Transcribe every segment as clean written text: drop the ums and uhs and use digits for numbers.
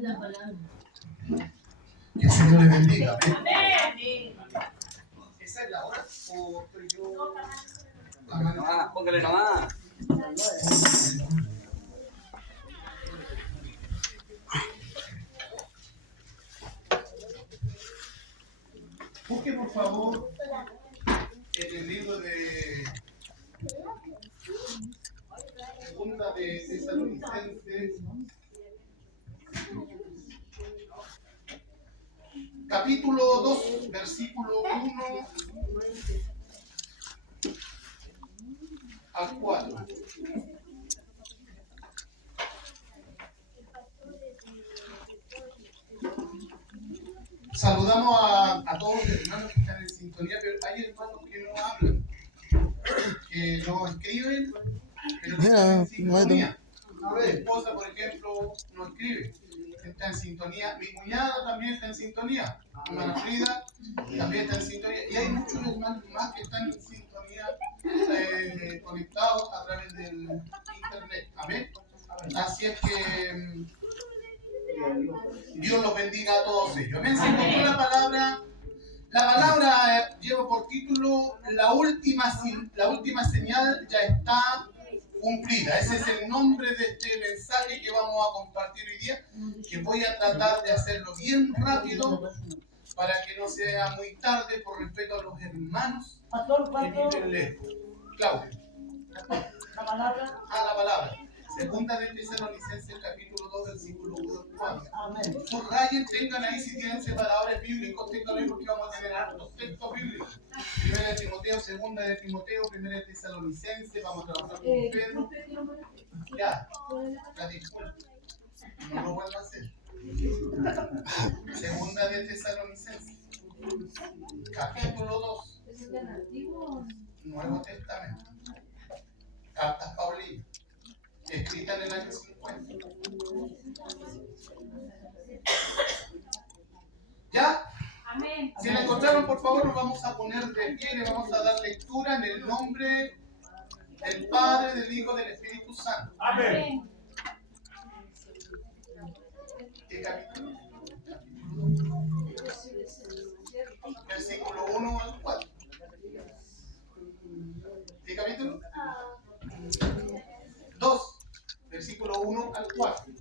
Que el Señor le bendiga. Amén. ¿Esa es la hora? ¿O estoy yo? Póngale nomás. Busque por favor en el libro de Segunda de Tesalonicenses, capítulo 2, versículo 1 al 4. Saludamos a todos los hermanos que están en sintonía, pero hay hermanos que no hablan, que no escriben, pero que están en sintonía. Mi esposa, por ejemplo, no escribe, está en sintonía. Mi cuñada también está en sintonía. Mi hermana Frida también está en sintonía. Y hay muchos hermanos más que están en sintonía, conectados a través del internet. Amén. Así es que Dios los bendiga a todos ellos. Amén. Se encontró la palabra. La palabra lleva por título la última señal ya está cumplida. Ese es el nombre de este mensaje que vamos a compartir hoy día, que voy a tratar de hacerlo bien rápido para que no sea muy tarde por respeto a los hermanos que viven lejos. Claudio. La palabra. La palabra. Segunda de Tesalonicenses, capítulo 2, versículo 1 al 4. Amén. Subrayen, tengan ahí, si tienen separadores bíblicos, tengan ahí porque vamos a tener hartos textos bíblicos. Primera de Timoteo, segunda de Timoteo, primera de Tesalonicenses, vamos a trabajar con Pedro. Ya disculpa. No lo vuelvo a hacer. Segunda de Tesalonicenses, capítulo 2. Nuevo Testamento. Cartas Paulinas. Escrita en el año 50. ¿Ya? Amén. Si la encontraron, por favor, nos vamos a poner de pie y le vamos a dar lectura en el nombre del Padre, del Hijo y del Espíritu Santo. Amén. ¿Qué capítulo? Versículo 1 al 4. ¿Qué capítulo? 2. Versículo 1 al 4.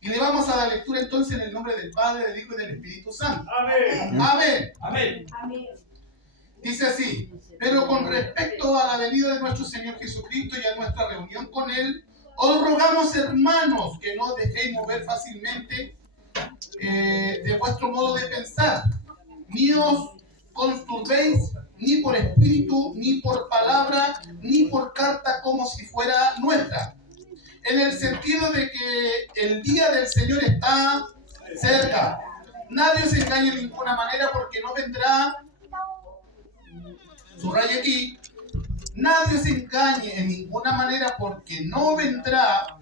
Y le vamos a dar lectura entonces en el nombre del Padre, del Hijo y del Espíritu Santo. Amén. Amén. Amén. Amén. Dice así: pero con respecto a la venida de nuestro Señor Jesucristo y a nuestra reunión con Él, os rogamos, hermanos, que no os dejéis mover fácilmente de vuestro modo de pensar, ni os conturbéis ni por espíritu, ni por palabra, ni por carta como si fuera nuestra, en el sentido de que el día del Señor está cerca. Nadie se engañe de ninguna manera, porque no vendrá, subraya aquí, nadie se engañe en ninguna manera, porque no vendrá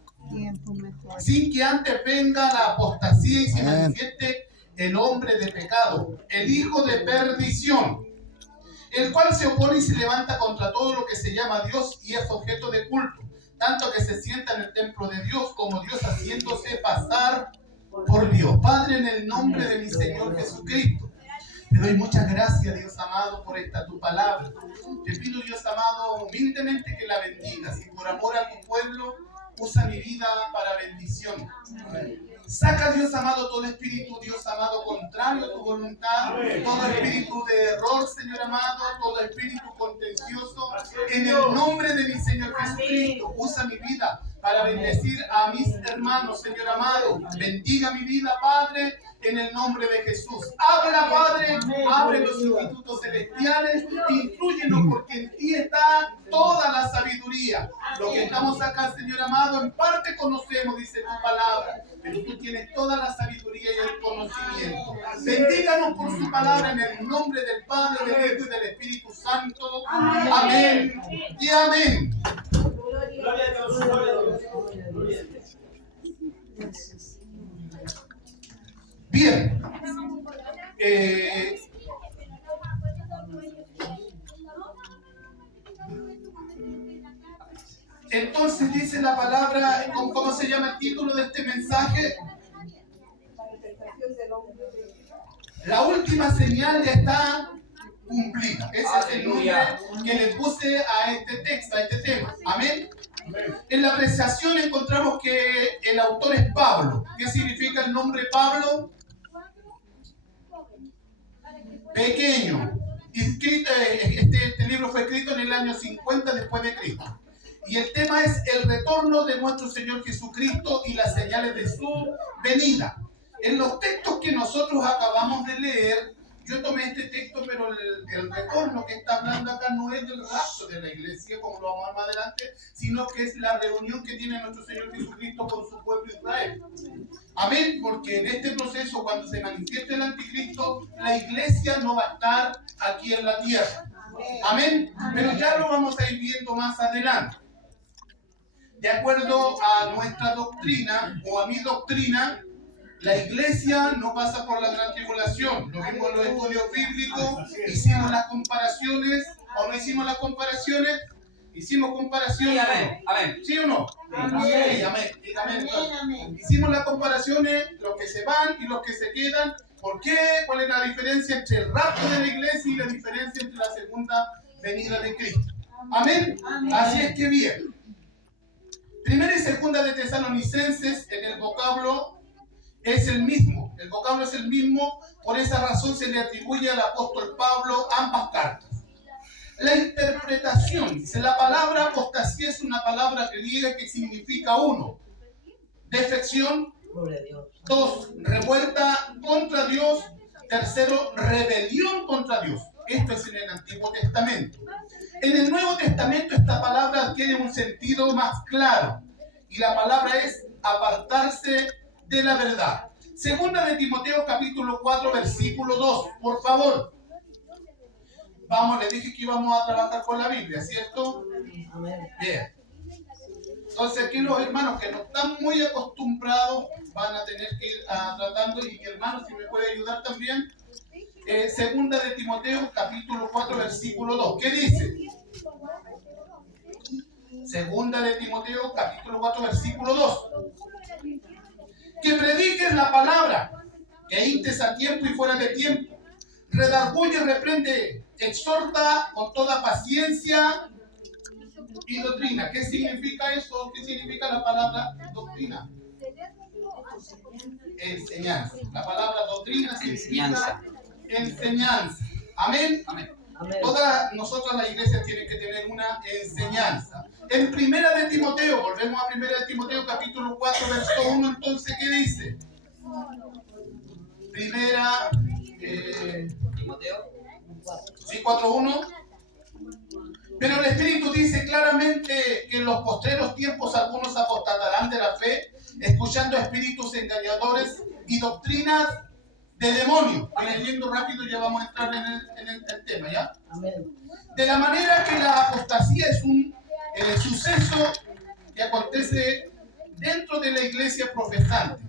sin que antes venga la apostasía y se manifieste el hombre de pecado, el hijo de perdición, el cual se opone y se levanta contra todo lo que se llama Dios y es objeto de culto, tanto que se sienta en el templo de Dios como Dios, haciéndose pasar por Dios. Padre, en el nombre de mi Señor Jesucristo, te doy muchas gracias, Dios amado, por esta tu palabra. Te pido, Dios amado, humildemente que la bendigas y por amor a tu pueblo, usa mi vida para bendición. Saca, Dios amado, todo espíritu, Dios amado, contrario a tu voluntad, todo espíritu de error, Señor amado, todo espíritu contencioso, en el nombre de mi Señor Jesucristo. Usa mi vida para bendecir a mis hermanos, Señor amado. Bendiga mi vida, Padre, en el nombre de Jesús. Habla, Padre, abre los institutos celestiales, instrúyenos, porque en ti está toda la sabiduría. Lo que estamos acá, Señor amado, en parte conocemos, dice tu palabra, pero tú tienes toda la sabiduría y el conocimiento. Bendíganos por su palabra en el nombre del Padre, del Hijo y del Espíritu Santo. Amén y amén. Gloria a Dios, gloria a Dios. Bien. Entonces dice la palabra, ¿cómo se llama el título de este mensaje? La última señal ya está cumplida. Ese es el nombre que le puse a este texto, a este tema. Amén. En la apreciación encontramos que el autor es Pablo. ¿Qué significa el nombre Pablo? Pequeño. Este libro fue escrito en el año 50 después de Cristo. Y el tema es el retorno de nuestro Señor Jesucristo y las señales de su venida. En los textos que nosotros acabamos de leer, yo tomé este texto, pero el retorno que está hablando acá no es del rapto de la iglesia, como lo vamos a ver más adelante, sino que es la reunión que tiene nuestro Señor Jesucristo con su pueblo Israel. Amén, porque en este proceso, cuando se manifieste el anticristo, la iglesia no va a estar aquí en la tierra. Amén, pero ya lo vamos a ir viendo más adelante. De acuerdo a nuestra doctrina, o a mi doctrina, la iglesia no pasa por la gran tribulación. Lo vimos en los estudios bíblicos, hicimos las comparaciones, o no hicimos las comparaciones, hicimos comparaciones. Sí, amén, amén. ¿Sí o no? Amén. Sí, amén. Amén. Hicimos las comparaciones, los que se van y los que se quedan. ¿Por qué? ¿Cuál es la diferencia entre el rapto de la iglesia y la diferencia entre la segunda venida de Cristo? Amén. Así es que bien. Primera y segunda de Tesalonicenses, en el vocablo es el mismo. El vocablo es el mismo. Por esa razón se le atribuye al apóstol Pablo ambas cartas. La interpretación. Dice, la palabra apostasía es una palabra griega que significa uno, defección. Dos, revuelta contra Dios. Tercero, rebelión contra Dios. Esto es en el Antiguo Testamento. En el Nuevo Testamento esta palabra adquiere un sentido más claro. Y la palabra es apartarse de la verdad. Segunda de Timoteo capítulo 4 versículo 2. Por favor. Vamos, les dije que íbamos a trabajar con la Biblia, ¿cierto? Bien. Entonces aquí los hermanos que no están muy acostumbrados van a tener que ir tratando, y mi hermano si me puede ayudar también. Segunda de Timoteo capítulo 4 versículo 2. ¿Qué dice? Segunda de Timoteo capítulo 4 versículo 2. Que prediques la palabra, que hintes a tiempo y fuera de tiempo, redarguye, reprende, exhorta con toda paciencia y doctrina. ¿Qué significa eso? ¿Qué significa la palabra doctrina? Enseñanza. La palabra doctrina significa enseñanza. Amén. Amén. Todas nosotros, la iglesia, tiene que tener una enseñanza. En primera de Timoteo, volvemos a primera de Timoteo capítulo 4 verso 1, entonces, ¿qué dice? Primera Timoteo. Sí, 4:1. Pero el Espíritu dice claramente que en los postreros tiempos algunos apostatarán de la fe, escuchando espíritus engañadores y doctrinas de demonios. Leyendo rápido ya vamos a entrar en el tema, ¿ya? Amén. De la manera que la apostasía es un suceso que acontece dentro de la iglesia profesante,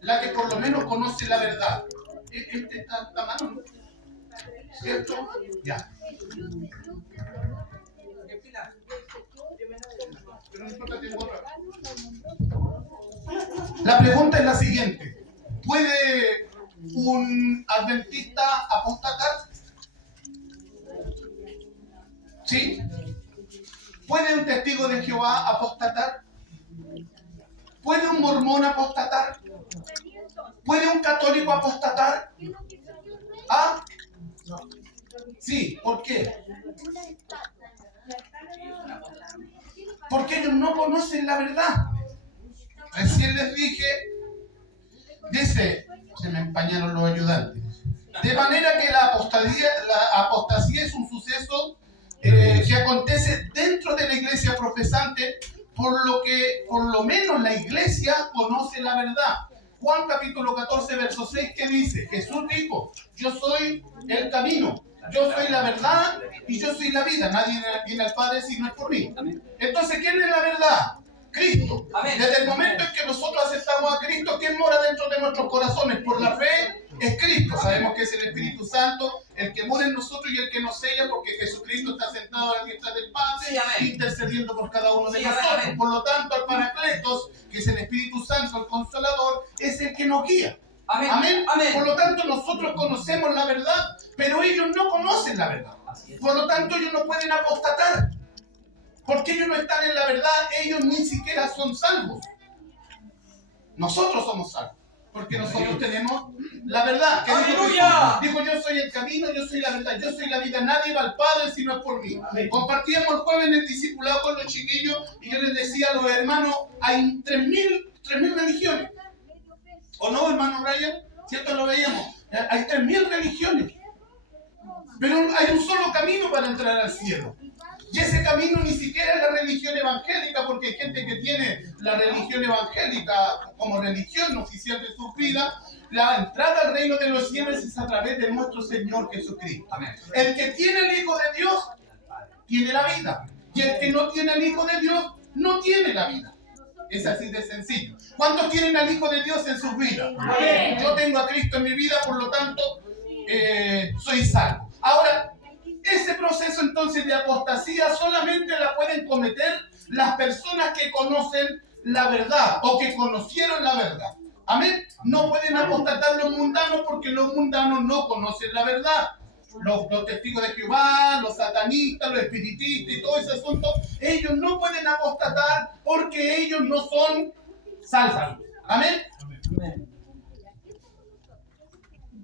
la que por lo menos conoce la verdad. Este está malo, ¿no? ¿Cierto? Ya. Pero no importa, tengo otra. La pregunta es la siguiente. ¿Puede un adventista apostatar? ¿Sí? ¿Puede un testigo de Jehová apostatar? ¿Puede un mormón apostatar? ¿Puede un católico apostatar? ¿Ah? Sí, ¿por qué? Porque ellos no conocen la verdad. Recién les dije, dice, se me empañaron los ayudantes. De manera que la apostasía es un suceso que acontece dentro de la iglesia profesante, por lo que por lo menos la iglesia conoce la verdad. Juan capítulo 14 verso 6, ¿qué dice? Jesús dijo, yo soy el camino, yo soy la verdad y yo soy la vida. Nadie viene al Padre si no es por mí. Entonces, ¿quién es la verdad? Cristo. Desde el momento en que nosotros aceptamos a Cristo, ¿quién mora dentro de nuestros corazones? Por la fe es Cristo. Sabemos que es el Espíritu Santo el que mora en nosotros y el que nos sella, porque Jesucristo está sentado a la diestra del Padre, intercediendo por cada uno de nosotros. Por lo tanto, el Paracletos, que es el Espíritu Santo, el Consolador, es el que nos guía. Amén. Amén. Amén. Por lo tanto, nosotros conocemos la verdad, pero ellos no conocen la verdad. Por lo tanto, ellos no pueden apostatar. Porque ellos no están en la verdad, ellos ni siquiera son salvos. Nosotros somos salvos. Porque nosotros tenemos la verdad. Que ¡Aleluya! dijo, yo soy el camino, yo soy la verdad, yo soy la vida. Nadie va al Padre si no es por mí. Compartíamos el jueves en el discipulado con los chiquillos y yo les decía a los hermanos, hay 3.000 religiones. ¿O no, hermano Ryan? ¿Cierto? Lo veíamos. Hay 3.000 religiones. Pero hay un solo camino para entrar al cielo. Y ese camino ni siquiera es la religión evangélica, porque hay gente que tiene la religión evangélica como religión oficial de su vida. La entrada al reino de los cielos es a través de nuestro Señor Jesucristo. Amén. El que tiene el Hijo de Dios tiene la vida. Y el que no tiene el Hijo de Dios no tiene la vida. Es así de sencillo. ¿Cuántos tienen al Hijo de Dios en sus vidas? Amén. Yo tengo a Cristo en mi vida, por lo tanto, soy salvo. Ahora, ese proceso entonces de apostasía solamente la pueden cometer las personas que conocen la verdad o que conocieron la verdad. Amén. No pueden apostatar los mundanos porque los mundanos no conocen la verdad. Los testigos de Jehová, los satanistas, los espiritistas y todo ese asunto, ellos no pueden apostatar porque ellos no son salvos. Amén.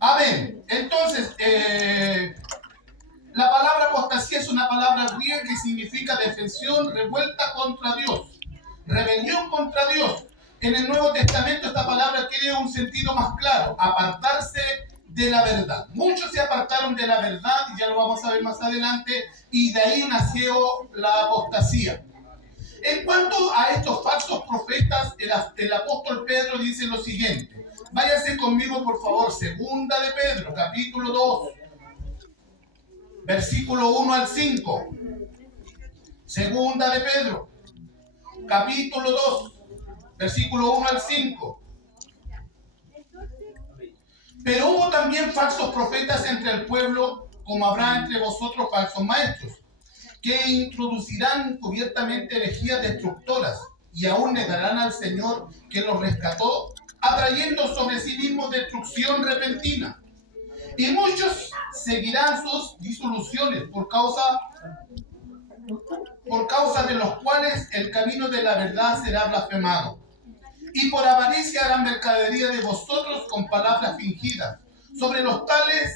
Amén. Entonces, la palabra apostasía es una palabra griega que significa defensión, revuelta contra Dios, rebelión contra Dios. En el Nuevo Testamento esta palabra tiene un sentido más claro, apartarse de la verdad. Muchos se apartaron de la verdad, y ya lo vamos a ver más adelante, y de ahí nació la apostasía. En cuanto a estos falsos profetas, el apóstol Pedro dice lo siguiente. Váyase conmigo, por favor, segunda de Pedro, capítulo 2. Versículo 1 al 5. Segunda de Pedro, capítulo 2, versículo 1 al 5. Pero hubo también falsos profetas entre el pueblo, como habrá entre vosotros falsos maestros, que introducirán encubiertamente herejías destructoras y aún negarán al Señor que los rescató, atrayendo sobre sí mismos destrucción repentina. Y muchos seguirán sus disoluciones por causa de los cuales el camino de la verdad será blasfemado. Y por avaricia harán mercadería de vosotros con palabras fingidas. Sobre los tales,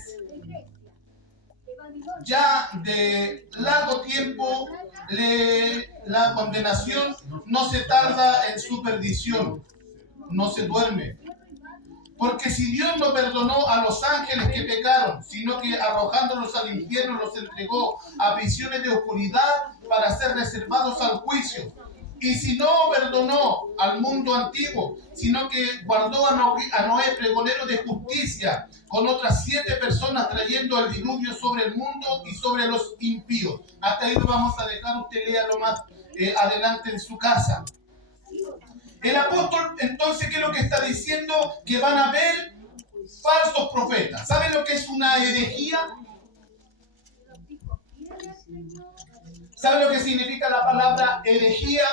ya de largo tiempo, la condenación no se tarda en su perdición, no se duerme. Porque si Dios no perdonó a los ángeles que pecaron, sino que arrojándolos al infierno los entregó a prisiones de oscuridad para ser reservados al juicio. Y si no perdonó al mundo antiguo, sino que guardó a Noé pregonero de justicia, con otras 7 personas trayendo el diluvio sobre el mundo y sobre los impíos. Hasta ahí lo vamos a dejar, usted léalo más adelante en su casa. El apóstol, entonces, ¿qué es lo que está diciendo? Que van a haber falsos profetas. ¿Saben lo que es una herejía? ¿Saben lo que significa la palabra herejía?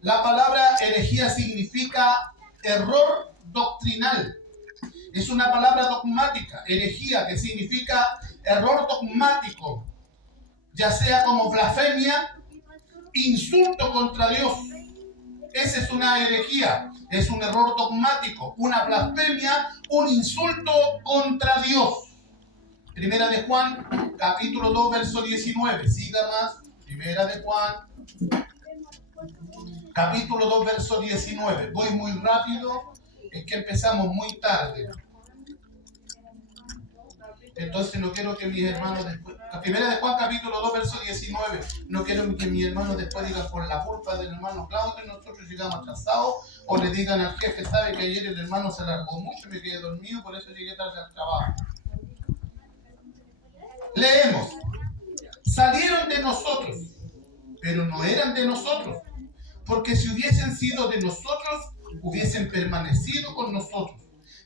La palabra herejía significa error doctrinal. Es una palabra dogmática, herejía, que significa error dogmático, ya sea como blasfemia, insulto contra Dios. Esa es una herejía, es un error dogmático, una blasfemia, un insulto contra Dios. Primera de Juan, capítulo 2, verso 19. Siga más. Primera de Juan, capítulo 2, verso 19. Voy muy rápido, es que empezamos muy tarde. Entonces no quiero que mis hermanos después... Primera de Juan, capítulo 2, verso 19. No quiero que mis hermanos después digan por la culpa del hermano Claudio nosotros llegamos atrasados, o le digan al jefe, sabe que ayer el hermano se alargó mucho y me quedé dormido, por eso llegué tarde al trabajo. Leemos. Salieron de nosotros, pero no eran de nosotros, porque si hubiesen sido de nosotros, hubiesen permanecido con nosotros.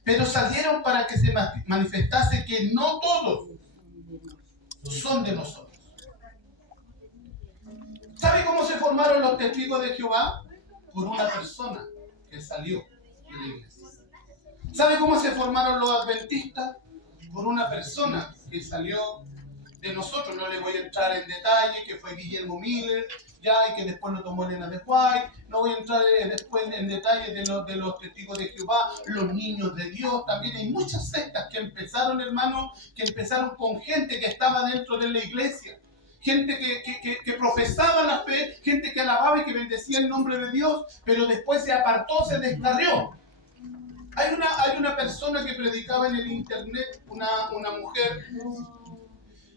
Pero salieron para que se manifestase que no todos son de nosotros. ¿Sabe cómo se formaron los testigos de Jehová? Por una persona que salió de la iglesia. ¿Sabe cómo se formaron los adventistas? Por una persona que salió de nosotros, no le voy a entrar en detalle, que fue Guillermo Miller, ya, y que después lo tomó Elena de White. No voy a entrar después en detalle de los testigos de Jehová, los niños de Dios. También hay muchas sectas que empezaron, hermanos, que empezaron con gente que estaba dentro de la iglesia. Gente que profesaba la fe, gente que alababa y que bendecía el nombre de Dios, pero después se apartó, se descarrió. Hay una persona que predicaba en el internet, una mujer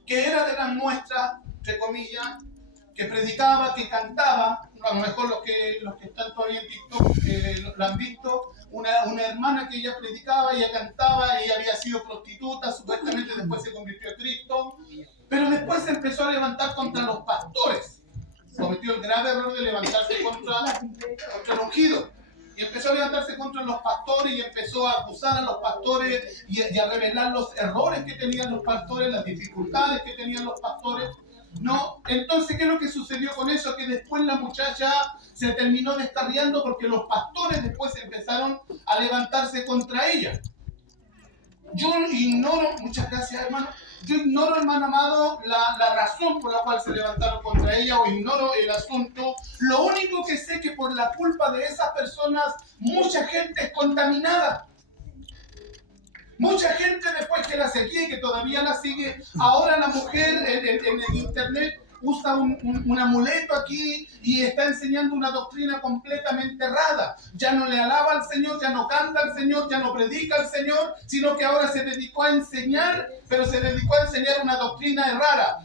que era de las nuestras, entre comillas, que predicaba, que cantaba. A lo mejor los que están todavía en TikTok lo han visto. Una hermana que ella predicaba, ella cantaba, ella había sido prostituta, supuestamente después se convirtió a Cristo, pero después se empezó a levantar contra los pastores. Cometió el grave error de levantarse contra el ungido. Y empezó a levantarse contra los pastores y empezó a acusar a los pastores y a revelar los errores que tenían los pastores, las dificultades que tenían los pastores. No, entonces, ¿qué es lo que sucedió con eso? Que después la muchacha se terminó descarriando porque los pastores después empezaron a levantarse contra ella. Yo ignoro, muchas gracias hermano, yo ignoro, hermano amado, la razón por la cual se levantaron contra ella, o ignoro el asunto. Lo único que sé es que por la culpa de esas personas, mucha gente es contaminada. Mucha gente después que la seguía y que todavía la sigue, ahora la mujer en el internet usa un amuleto aquí y está enseñando una doctrina completamente errada. Ya no le alaba al Señor, ya no canta al Señor, ya no predica al Señor, sino que ahora se dedicó a enseñar, pero se dedicó a enseñar una doctrina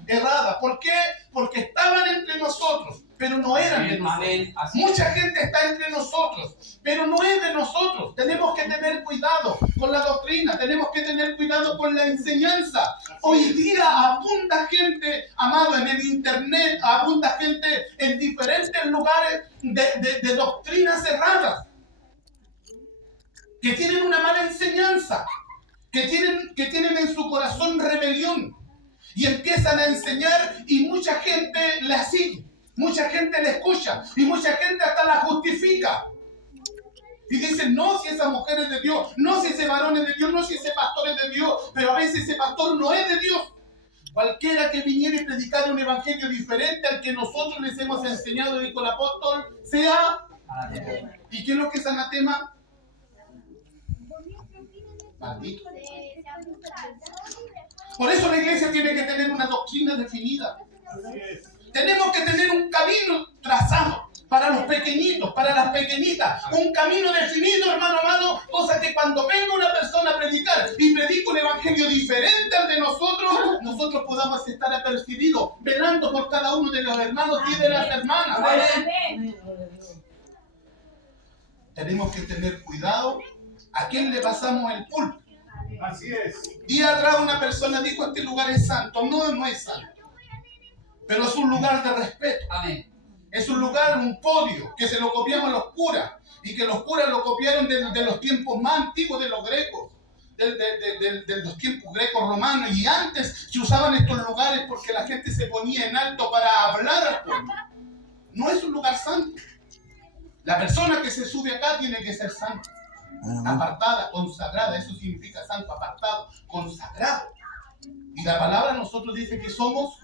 errada. ¿Por qué? Porque estaban entre nosotros, pero no eran de nosotros. Mucha gente está entre nosotros, pero no es de nosotros. Tenemos que tener cuidado con la doctrina, tenemos que tener cuidado con la enseñanza. Hoy día abunda gente, amado, en el internet, abunda gente en diferentes lugares de doctrinas erradas, que tienen una mala enseñanza, que tienen en su corazón rebelión, y empiezan a enseñar y mucha gente la sigue. Mucha gente la escucha y mucha gente hasta la justifica. Y dicen, no, si esa mujer es de Dios, no, si ese varón es de Dios, no, si ese pastor es de Dios, pero a veces ese pastor no es de Dios. Cualquiera que viniera y predicara un evangelio diferente al que nosotros les hemos enseñado, dijo el apóstol, sea anatema. ¿Y qué es lo que es anatema? Maldito. Por eso la iglesia tiene que tener una doctrina definida. Tenemos que tener un camino trazado para los pequeñitos, para las pequeñitas. Un camino definido, hermano amado, cosa que cuando venga una persona a predicar y predica un evangelio diferente al de nosotros podamos estar apercibidos, velando por cada uno de los hermanos y de las hermanas. Amén. Tenemos que tener cuidado a quién le pasamos el púlpito. Así es. Día atrás una persona dijo, este lugar es santo. No, no es santo. Pero es un lugar de respeto. Amén. Es un lugar, un podio, que se lo copiamos a los curas. Y que los curas lo copiaron de los tiempos más antiguos de los grecos. De los tiempos grecos romanos. Y antes se usaban estos lugares porque la gente se ponía en alto para hablar al pueblo. No es un lugar santo. La persona que se sube acá tiene que ser santa. Apartada, consagrada. Eso significa santo, apartado, consagrado. Y la palabra nosotros dice que somos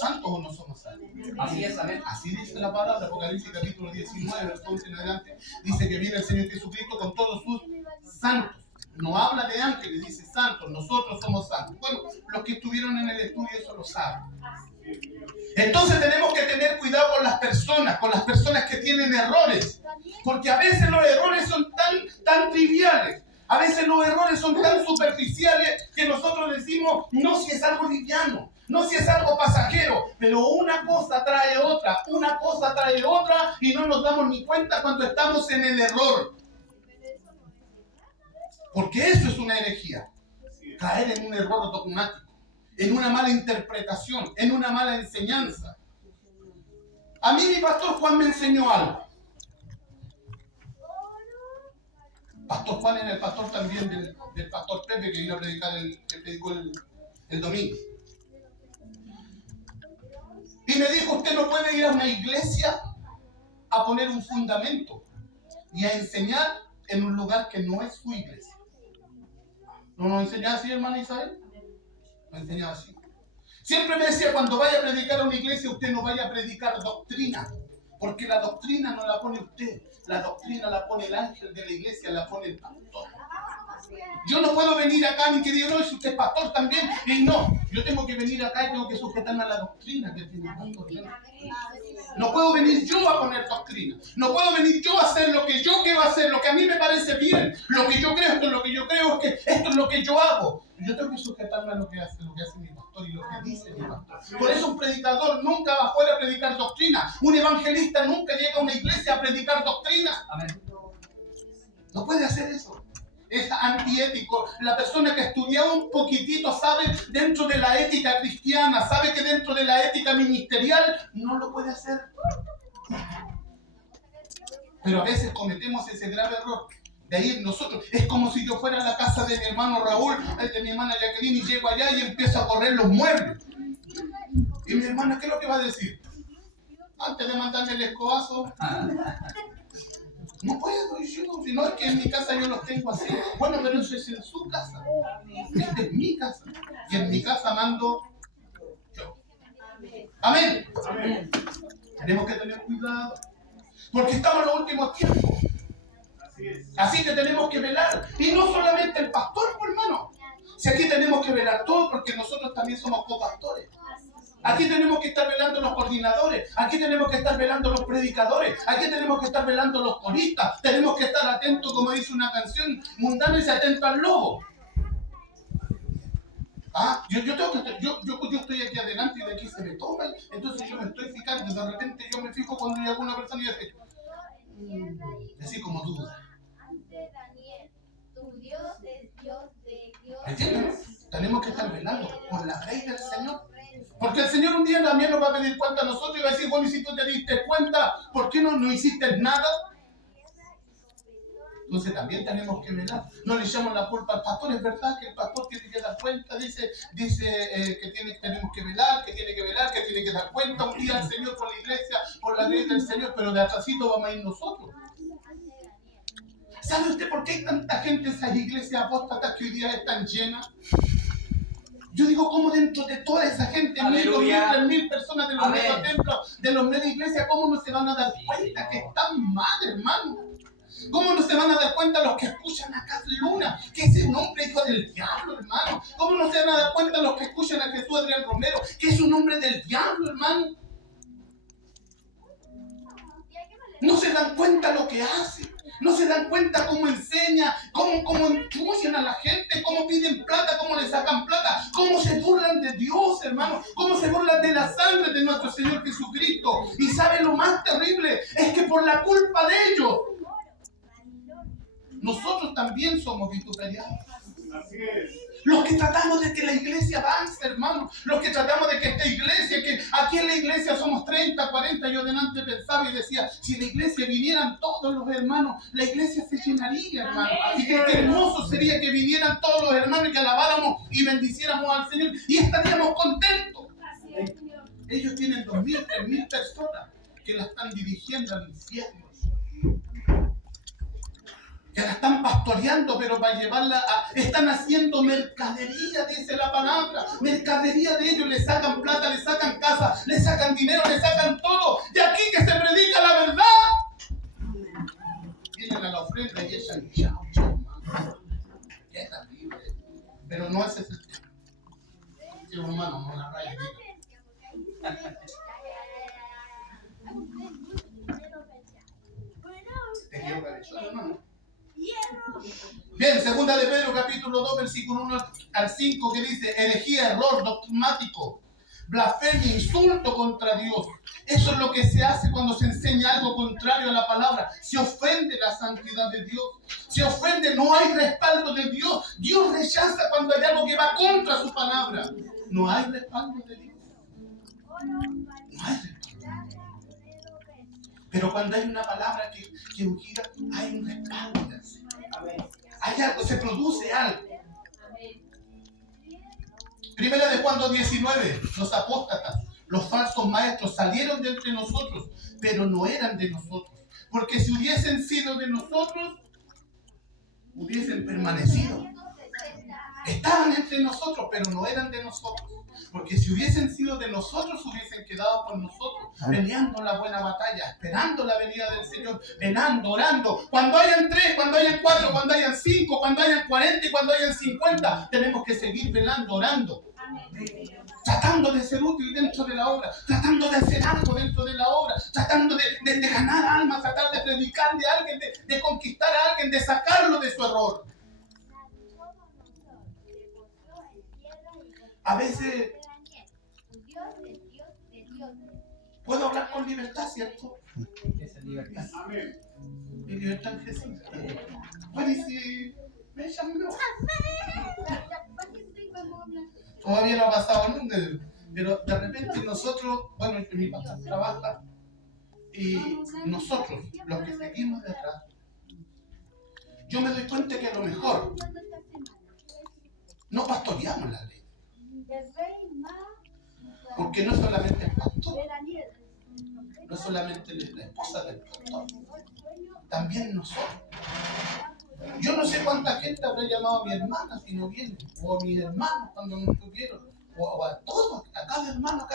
santos o no somos santos. Así es, amén. Así dice la palabra, Apocalipsis capítulo 19, versículo en adelante. Dice que viene el Señor Jesucristo con todos sus santos. No habla de ángeles, dice santos. Nosotros somos santos. Bueno, los que estuvieron en el estudio eso lo saben. Entonces tenemos que tener cuidado con las personas que tienen errores. Porque a veces los errores son tan triviales. A veces los errores son tan superficiales que nosotros decimos, no, si es algo liviano. No, si es algo pasajero, pero una cosa trae otra y no nos damos ni cuenta cuando estamos en el error. Porque eso es una herejía. Caer en un error dogmático, en una mala interpretación, en una mala enseñanza. A mí mi pastor Juan me enseñó algo. Pastor Juan era el pastor también del pastor Pepe que vino a predicar, que predicó el domingo. Y me dijo, usted no puede ir a una iglesia a poner un fundamento y a enseñar en un lugar que no es su iglesia. ¿No nos enseñaba así, hermana Isabel? Nos enseñaba así. Siempre me decía, cuando vaya a predicar a una iglesia, usted no vaya a predicar doctrina, porque la doctrina no la pone usted, la doctrina la pone el ángel de la iglesia, la pone el pastor. Yo no puedo venir acá ni que diga, no, si usted es pastor también, y no, yo tengo que venir acá y tengo que sujetarme a la doctrina que tiene el pastor. No puedo venir yo a poner doctrina, no puedo venir yo a hacer lo que yo quiero hacer, lo que a mí me parece bien, lo que yo creo, esto es lo que yo creo, es que esto es lo que yo hago. Yo tengo que sujetarme a lo que hace mi pastor y lo que dice mi pastor. Por eso un predicador nunca va afuera a predicar doctrina, un evangelista nunca llega a una iglesia a predicar doctrina. Amén. No puede hacer eso. Es antiético. La persona que ha estudiado un poquitito sabe dentro de la ética cristiana, sabe que dentro de la ética ministerial no lo puede hacer. Pero a veces cometemos ese grave error de ir nosotros. Es como si yo fuera a la casa de mi hermano Raúl, de mi hermana Jacqueline, y llego allá y empiezo a correr los muebles. Y mi hermana, ¿qué es lo que va a decir? Antes de mandarme el escobazo. No puedo, yo, si no es que en mi casa yo los tengo así. Bueno, pero eso es en su casa. Esta es mi casa. Y en mi casa mando yo. Amén. Amén. Tenemos que tener cuidado. Porque estamos en los últimos tiempos. Así que tenemos que velar. Y no solamente el pastor, hermano. Si aquí tenemos que velar todos, porque nosotros también somos copastores. Aquí tenemos que estar velando los coordinadores, aquí tenemos que estar velando los predicadores, aquí tenemos que estar velando los coristas, tenemos que estar atentos, como dice una canción mundana, y se atento al lobo. Yo estoy aquí adelante y de aquí se me toma, entonces yo me estoy fijando, de repente yo me fijo cuando hay alguna persona y así como duda. ¿Entienden? Tenemos que estar velando por la ley del Señor. Porque el Señor un día también nos va a pedir cuenta a nosotros y va a decir, bueno, y si tú te diste cuenta, ¿por qué no hiciste nada? Entonces también tenemos que velar. No le echamos la culpa al pastor, es verdad que el pastor tiene que dar cuenta, dice que tenemos que velar, que tiene que dar cuenta un día al Señor por la iglesia, por la ley del Señor, pero de atrásito vamos a ir nosotros. ¿Sabe usted por qué hay tanta gente en esas iglesias apóstatas que hoy día están llenas? Yo digo, ¿cómo dentro de toda esa gente, 1.000, 2.000, 3.000 personas de los medios templos, de los medios iglesias, cómo no se van a dar cuenta que están mal, hermano? ¿Cómo no se van a dar cuenta los que escuchan a Cas Luna, que es un hombre hijo del diablo, hermano? ¿Cómo no se van a dar cuenta los que escuchan a Jesús Adrián Romero, que es un hombre del diablo, hermano? No se dan cuenta lo que hace. No se dan cuenta cómo enseña, cómo enchucian a la gente, cómo piden plata, cómo le sacan plata, cómo se burlan de Dios, hermano, cómo se burlan de la sangre de nuestro Señor Jesucristo. Y sabe lo más terrible, es que por la culpa de ellos, nosotros también somos vituperiados. Así es. Los que tratamos de que la iglesia avance, hermano. Los que tratamos de que esta iglesia, que aquí en la iglesia somos 30, 40, yo delante pensaba y decía, si la iglesia vinieran todos los hermanos, la iglesia se llenaría, hermano. Y qué hermoso sería que vinieran todos los hermanos y que alabáramos y bendiciéramos al Señor y estaríamos contentos. Ellos tienen 2.000, 3.000 personas que la están dirigiendo al infierno. Que la están pastoreando, pero para llevarla están haciendo mercadería, dice la palabra. Mercadería de ellos, le sacan plata, le sacan casa, le sacan dinero, le sacan todo. De aquí que se predica la verdad. Vienen a la ofrenda y echan chao, qué terrible. Pero no ese es el tema. Sí, hermano, no la raya. Te quiero cabezar, hermano. Bien, segunda de Pedro capítulo 2 versículo 1 al 5 que dice herejía, error dogmático, blasfemia, insulto contra Dios. Eso es lo que se hace cuando se enseña algo contrario a la palabra. Se ofende la santidad de Dios, se ofende, no hay respaldo de Dios. Dios rechaza cuando hay algo que va contra su palabra. No hay respaldo de Dios, no hay respaldo. Pero cuando hay una palabra que ungida, hay un respaldo del Señor. Hay algo, se produce algo. Primera de Juan 2:19, los apóstatas, los falsos maestros salieron de entre nosotros, pero no eran de nosotros. Porque si hubiesen sido de nosotros, hubiesen permanecido. Estaban entre nosotros, pero no eran de nosotros. Porque si hubiesen sido de nosotros, hubiesen quedado con nosotros, peleando la buena batalla, esperando la venida del Señor, velando, orando. Cuando hayan 3, cuando hayan 4, cuando hayan 5, cuando hayan 40 y cuando hayan 50, tenemos que seguir velando, orando. Tratando de ser útil dentro de la obra, tratando de hacer algo dentro de la obra, tratando de ganar almas, tratar de predicarle a alguien, de conquistar a alguien, de sacarlo de su error. A veces puedo hablar con libertad, ¿cierto? Esa libertad. Mi libertad en Jesús. Bueno, y si me echan no. Todavía no ha pasado nunca, pero de repente nosotros, bueno, mi pastor trabaja y nosotros, los que seguimos detrás, yo me doy cuenta que a lo mejor no pastoreamos la ley. Porque no solamente el pastor, no solamente la esposa del pastor, también nosotros. Yo no sé cuánta gente habrá llamado a mi hermana si no viene, o a mis hermanos cuando no estuvieron, o a todos, a cada hermano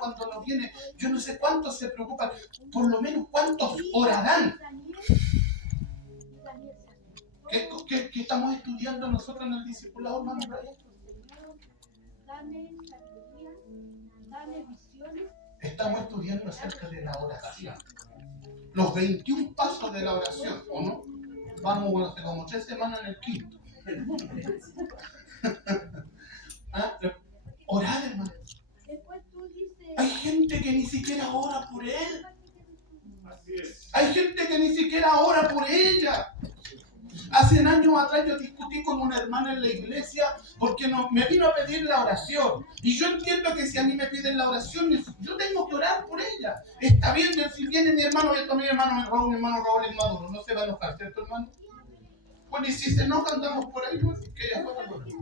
cuando no viene. Yo no sé cuántos se preocupan, por lo menos cuántos orarán. ¿Qué estamos estudiando nosotros en el discipulado, hermano Brian? Estamos estudiando acerca de la oración. Los 21 pasos de la oración, ¿o no? Vamos hace como 3 semanas en el quinto. Orar, hermano. Hay gente que ni siquiera ora por él. Hay gente que ni siquiera ora por ella. Hace años atrás yo discutí con una hermana en la iglesia porque me vino a pedir la oración. Y yo entiendo que si a mí me piden la oración, yo tengo que orar por ella. Está bien, si viene mi hermano, mi hermano Raúl es maduro, no se va a enojar, ¿cierto, hermano? Bueno, y si se enoja, andamos por ahí, ¿no? Que ella fuera por ahí.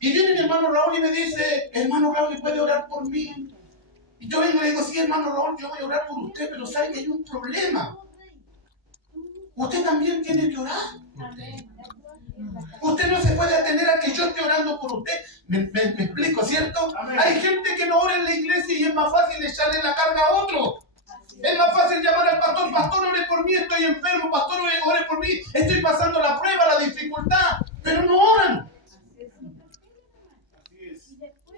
Y viene mi hermano Raúl y me dice, hermano Raúl, ¿puede orar por mí? Y yo vengo y le digo, sí, hermano Raúl, yo voy a orar por usted, pero sabe que hay un problema. Usted también tiene que orar. Usted no se puede atener a que yo esté orando por usted. ¿Me explico, cierto? Amén. Hay gente que no ora en la iglesia y es más fácil echarle la carga a otro. Es más fácil llamar al pastor, pastor, ore por mí, estoy enfermo, pastor, ore por mí, estoy pasando la prueba, la dificultad, pero no oran.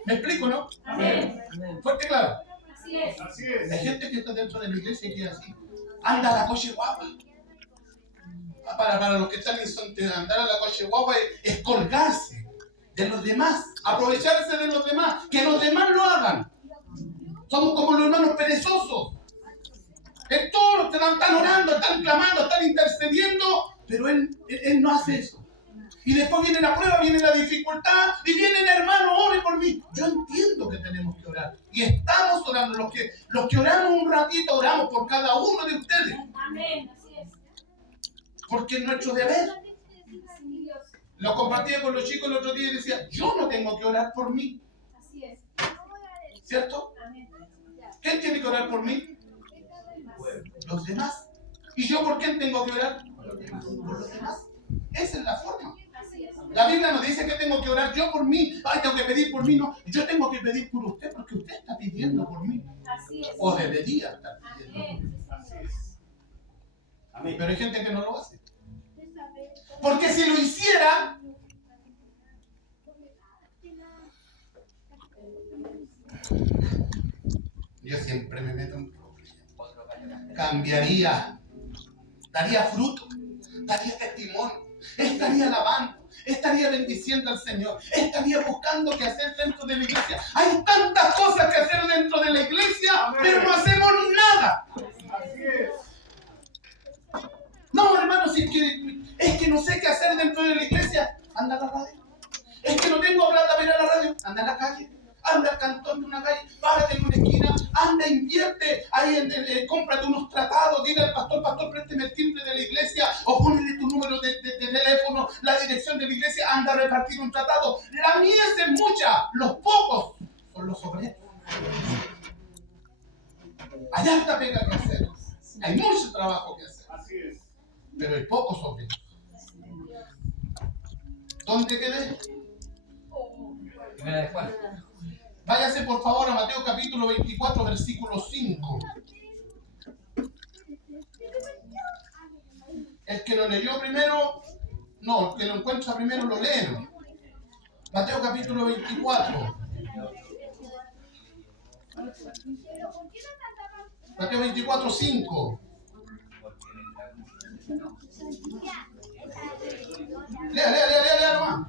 ¿Me explico, no? Amén. Fuerte, claro. Así es. Hay gente que está dentro de la iglesia y que es así. Anda a la coche guapa. Para los que están en Sonte, andar a la coche guapa es colgarse de los demás, aprovecharse de los demás, que los demás lo hagan. Somos como los hermanos perezosos. Que todos están orando, están clamando, están intercediendo, pero él no hace eso. Y después viene la prueba, viene la dificultad, y viene el hermano, ore por mí. Yo entiendo que tenemos que orar. Y estamos orando. Los que oramos un ratito, oramos por cada uno de ustedes. Amén, así es. Porque es nuestro deber. Lo compartía con los chicos el otro día y decía, yo no tengo que orar por mí. Así es. ¿Cierto? ¿Quién tiene que orar por mí? Los demás. ¿Y yo por quién tengo que orar? Por los demás. Esa es la forma. La Biblia nos dice que tengo que orar yo por mí. Ay, tengo que pedir por mí. No, yo tengo que pedir por usted porque usted está pidiendo por mí. Así es. O debería estar pidiendo. Así es. Amén. Pero hay gente que no lo hace. Porque si lo hiciera, yo siempre me meto en problemas. Cambiaría, daría fruto, daría testimonio, estaría alabando, estaría bendiciendo al Señor, estaría buscando qué hacer dentro de la iglesia. Hay tantas cosas que hacer dentro de la iglesia, amén, pero no hacemos nada. Así es. No, hermano, si es que no sé qué hacer dentro de la iglesia, anda a la radio. Es que no tengo plata para ir a la radio, anda a la calle. Anda al cantón de una calle, párate en una esquina, anda, invierte, ahí cómprate unos tratados, dile al pastor, pastor, présteme el timbre de la iglesia, o ponle tu número de teléfono, la dirección de la iglesia, anda a repartir un tratado. La mies es mucha, los pocos son los obreros. Hay harta pega que hacer, hay mucho trabajo que hacer. Así es. pero hay pocos obreros. ¿Dónde quedé? Primera de Juan. Váyase por favor a Mateo capítulo 24, versículo 5. El que lo leyó primero, no, el que lo encuentra primero lo lee. Mateo capítulo 24. Mateo 24, 5. Lea nomás.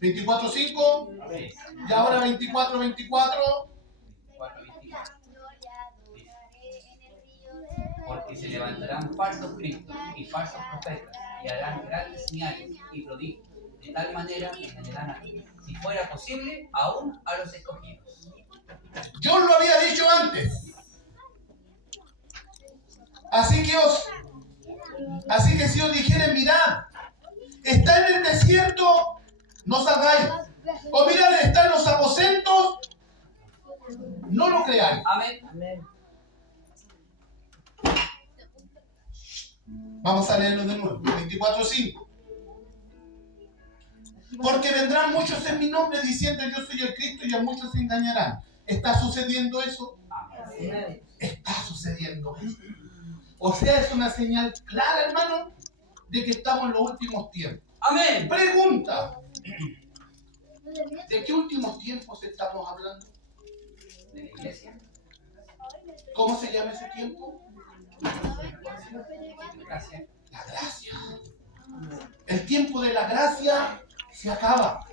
24, 5. Y ahora 24, 24. Porque se levantarán falsos cristos y falsos profetas y harán grandes señales y prodigios. De tal manera que engañarán, si fuera posible, aún a los escogidos. Yo lo había dicho antes. Así que si os dijeren, mirad, está en el desierto, no salgáis. O mirad, está en los aposentos, no lo creáis. Amén. Vamos a leerlo de nuevo. 24:5. Porque vendrán muchos en mi nombre diciendo yo soy el Cristo y a muchos se engañarán. ¿Está sucediendo eso? Amén. Está sucediendo eso. O sea, es una señal clara, hermano, de que estamos en los últimos tiempos. Amén. Pregunta. ¿De qué últimos tiempos estamos hablando? De la iglesia. ¿Cómo se llama ese tiempo? Gracias. La gracia. El tiempo de la gracia se acaba.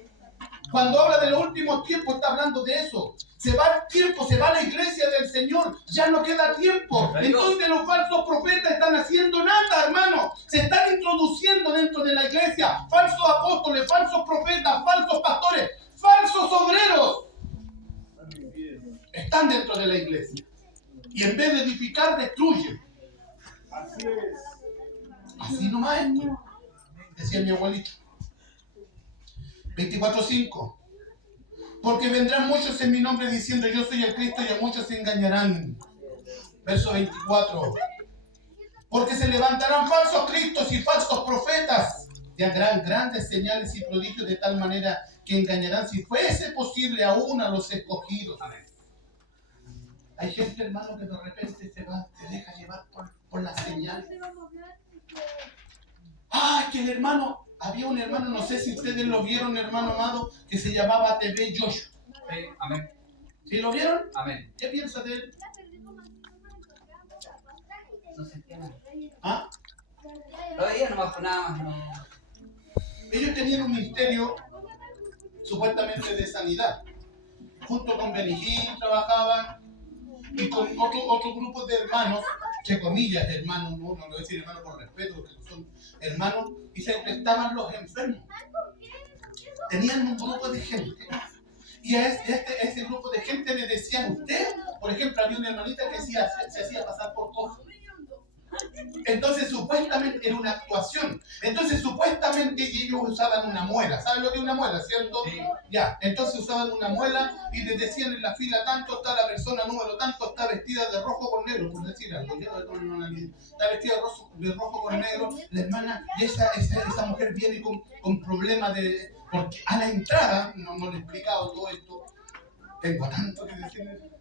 Cuando habla de los últimos tiempos, está hablando de eso. Se va el tiempo, se va la iglesia del Señor, ya no queda tiempo. Entonces los falsos profetas están haciendo nada, hermano. Se están introduciendo dentro de la iglesia falsos apóstoles, falsos profetas, falsos pastores, falsos obreros. Están dentro de la iglesia. Y en vez de edificar, destruyen. Así es. Así nomás esto, decía mi abuelito. 24:5. Porque vendrán muchos en mi nombre diciendo yo soy el Cristo y a muchos se engañarán. Verso 24. Porque se levantarán falsos cristos y falsos profetas y harán grandes señales y prodigios de tal manera que engañarán, si fuese posible, aún a los escogidos. Amén. Hay gente, hermano, que de repente se deja llevar por la señal. Que el hermano, había un hermano, no sé si ustedes lo vieron, hermano amado, que se llamaba TV Joshua. Sí, amén. ¿Sí lo vieron? Amén. ¿Qué piensa de él? No sentía nada. ¿Ah? Lo veía nomás con nada más. No. Ellos tenían un ministerio supuestamente de sanidad. Junto con Benijín trabajaban y con otro grupo de hermanos, que comillas hermanos, no lo voy a decir hermanos por respeto, porque son hermanos, y se prestaban los enfermos. Tenían un grupo de gente. Y a ese grupo de gente le decían, usted, por ejemplo, había una hermanita que se hacía pasar por coja. Entonces supuestamente era una actuación. Entonces supuestamente ellos usaban una muela. ¿Saben lo que es una muela, cierto? Sí. Ya, entonces usaban una muela y les decían en la fila tanto está la persona número tanto, está vestida de rojo con negro, por decir algo. Está vestida de rojo con negro, la hermana, y esa mujer viene con problemas de... Porque a la entrada, no le he explicado todo esto, tengo tanto que decir.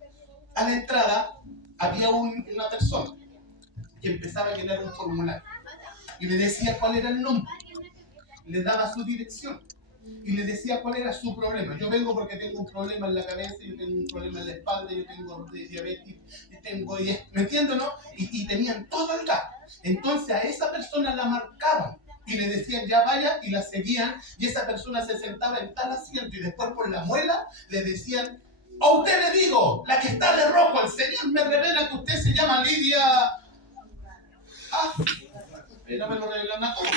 A la entrada había una persona que empezaba a llenar un formulario y le decía cuál era el nombre, le daba su dirección y le decía cuál era su problema. Yo vengo porque tengo un problema en la cabeza, yo tengo un problema en la espalda, yo tengo diabetes, ¿me entiendes, no? Y tenían todo el dato. Entonces a esa persona la marcaban y le decían ya vaya y la seguían y esa persona se sentaba en tal asiento y después por la muela le decían, a usted le digo, la que está de rojo, el Señor me revela que usted se llama Lidia. No me lo revelan a todos.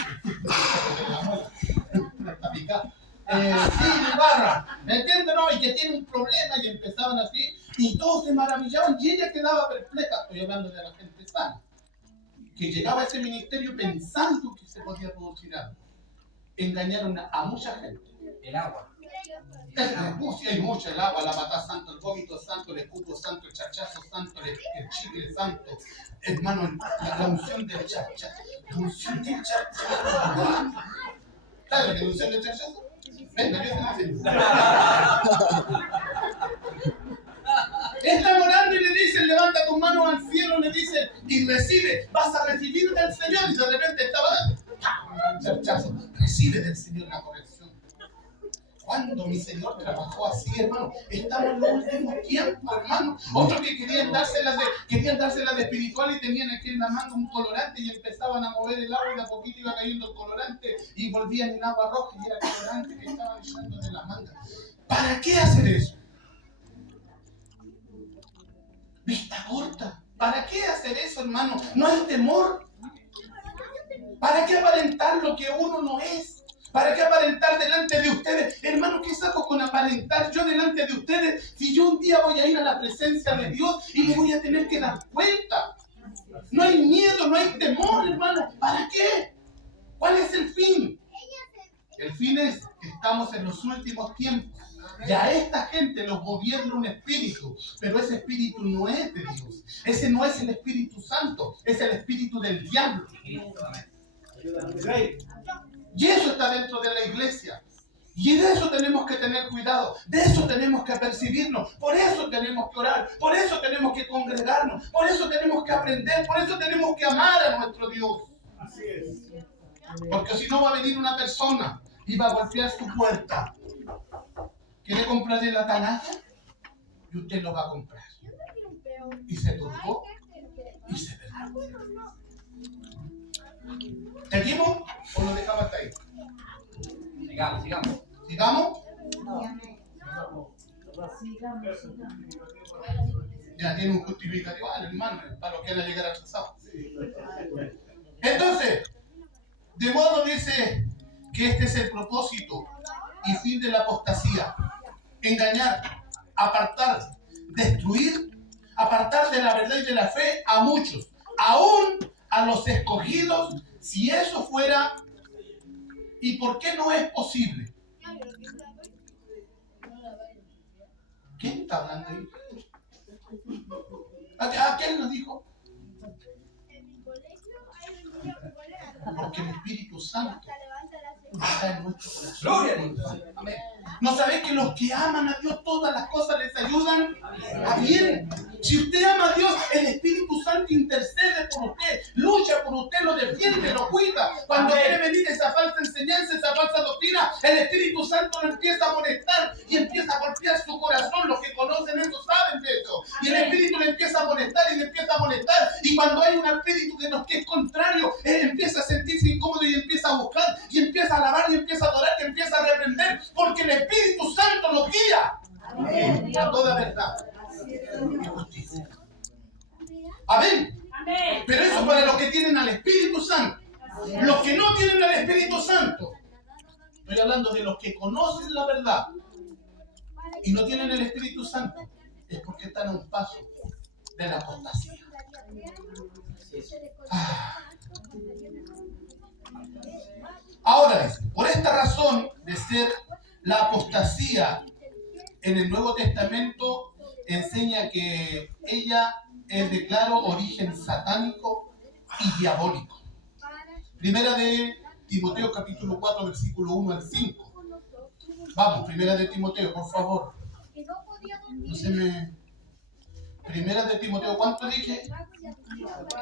Está picado. Sí, Ibarra, ¿me entienden? No? Y que tiene un problema y empezaban así y todos se maravillaban y ella quedaba perpleja. Estoy hablando de la gente sana, que llegaba a ese ministerio pensando que se podía producir algo. Engañaron a mucha gente. El agua. Hay mucho, el agua, la patada santo, el vómito santo, el escupo santo, el chachazo santo, el chicle santo. Hermano, la unción del chachazo. La unción del chachazo. ¿Sabes la unción del chachazo? Venga, yo te la enseño. Están orando y le dicen, levanta tus manos al cielo, le dicen, y recibe, vas a recibir del Señor. Y de repente estaba, chachazo, recibe del Señor la corrección. Cuando mi Señor trabajó así, hermano, estamos en los últimos tiempos, hermano. Otros que querían dárselas de espiritual y tenían aquí en la mano un colorante y empezaban a mover el agua y de a poquito iba cayendo el colorante y volvían en agua roja y era colorante que estaban echando de la manga. ¿Para qué hacer eso? Vista corta. ¿Para qué hacer eso, hermano? No hay temor. ¿Para qué aparentar lo que uno no es? ¿Para qué aparentar delante de ustedes? Hermano, ¿qué saco con aparentar yo delante de ustedes si yo un día voy a ir a la presencia de Dios y le voy a tener que dar cuenta? No hay miedo, no hay temor, hermano. ¿Para qué? ¿Cuál es el fin? El fin es que estamos en los últimos tiempos. Y a esta gente los gobierna un espíritu, pero ese espíritu no es de Dios. Ese no es el Espíritu Santo, es el espíritu del diablo. Y eso está dentro de la iglesia. Y de eso tenemos que tener cuidado. De eso tenemos que percibirnos. Por eso tenemos que orar. Por eso tenemos que congregarnos. Por eso tenemos que aprender. Por eso tenemos que amar a nuestro Dios. Así es. Porque si no va a venir una persona y va a golpear su puerta. ¿Quiere comprarle la canasta? Y usted lo va a comprar. Y se turbó y se perdió. ¿Seguimos o lo dejamos hasta ahí? Sigamos. ¿Sigamos? Ya tiene un justificativo, hermano, para los que van a llegar atrasados. Entonces, de modo dice que este es el propósito y fin de la apostasía. Engañar, apartar, destruir, apartar de la verdad y de la fe a muchos, aún a los escogidos, si eso fuera. ¿Y por qué no es posible? ¿Quién está hablando ahí? ¿A quién nos dijo? Porque el Espíritu Santo está en nuestro corazón. Gloria a Dios. Amén. ¿No sabéis que los que aman a Dios todas las cosas les ayudan a bien? Si usted ama a Dios, el Espíritu Santo intercede por usted, lucha por usted, lo defiende, lo cuida. Cuando quiere venir esa falsa enseñanza, esa falsa doctrina, el Espíritu Santo lo empieza a molestar y empieza a golpear su corazón. Los que conocen eso saben de eso. Y el Espíritu le empieza a molestar y le empieza a molestar. Y cuando hay un espíritu que es contrario, él empieza a sentirse incómodo y empieza a buscar y empieza a alabar y empieza a adorar y empieza a reprender, porque el Espíritu Santo lo guía a toda verdad y justicia. Amén. Amén. Pero eso para los que tienen al Espíritu Santo. Los que no tienen al Espíritu Santo, estoy hablando de los que conocen la verdad y no tienen el Espíritu Santo, es porque están a un paso de la apostasía. Ahora, por esta razón de ser la apostasía en el Nuevo Testamento, enseña que ella es de claro origen satánico y diabólico. Primera de Timoteo capítulo 4 versículo 1 al 5. Vamos, primera de Timoteo, por favor. No se me... Primera de Timoteo, ¿cuánto dije?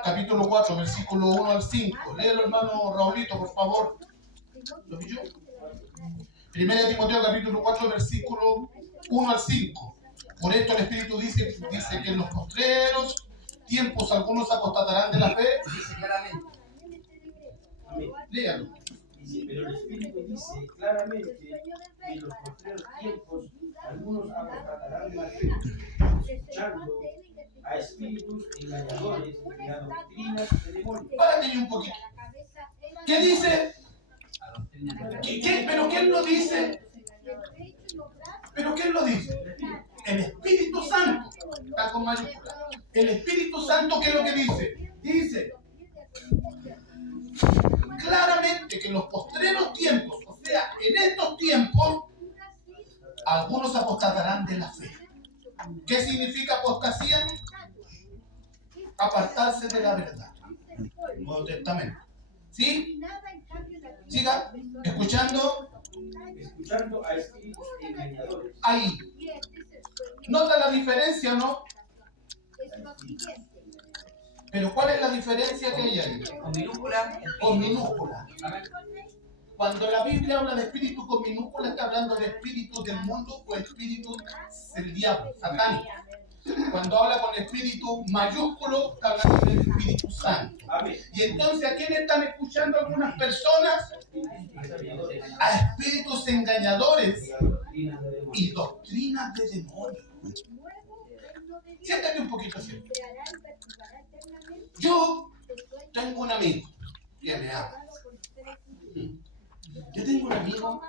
Capítulo 4 versículo 1 al 5. Léelo, hermano Raulito, por favor. ¿Lo vi yo? Primera de Timoteo capítulo 4 versículo 1 al 5. Por esto el Espíritu dice que en los postreros tiempos algunos apostatarán de la fe. Dice claramente. Léalo. Dice, pero el Espíritu dice claramente que en los postreros tiempos algunos apostatarán de la fe, escuchando a espíritus engañadores y a doctrinas de demonios. Párate un poquito. ¿Qué dice? A doctrina de la ¿Pero quién lo dice? ¿Pero quién lo dice? El Espíritu Santo. Está con mayúscula. El Espíritu Santo, ¿qué es lo que dice? Dice claramente que en los postreros tiempos, o sea, en estos tiempos, algunos apostatarán de la fe. ¿Qué significa apostasía? Apartarse de la verdad. Nuevo Testamento. ¿Sí? Siga escuchando. Escuchando a espíritus engañadores. Ahí. ¿Nota la diferencia, no? Pero ¿cuál es la diferencia que hay ahí? Con minúscula. Con minúscula. Amén. Cuando la Biblia habla de espíritu con minúscula, está hablando de espíritu del mundo o espíritu del diablo, satánico. Cuando habla con espíritu mayúsculo, está hablando del Espíritu Santo. Amén. Y entonces, ¿a quién están escuchando algunas personas? A espíritus engañadores y doctrinas de demonios. Siéntate un poquito así. Yo tengo un amigo que me habla. Yo tengo un amigo,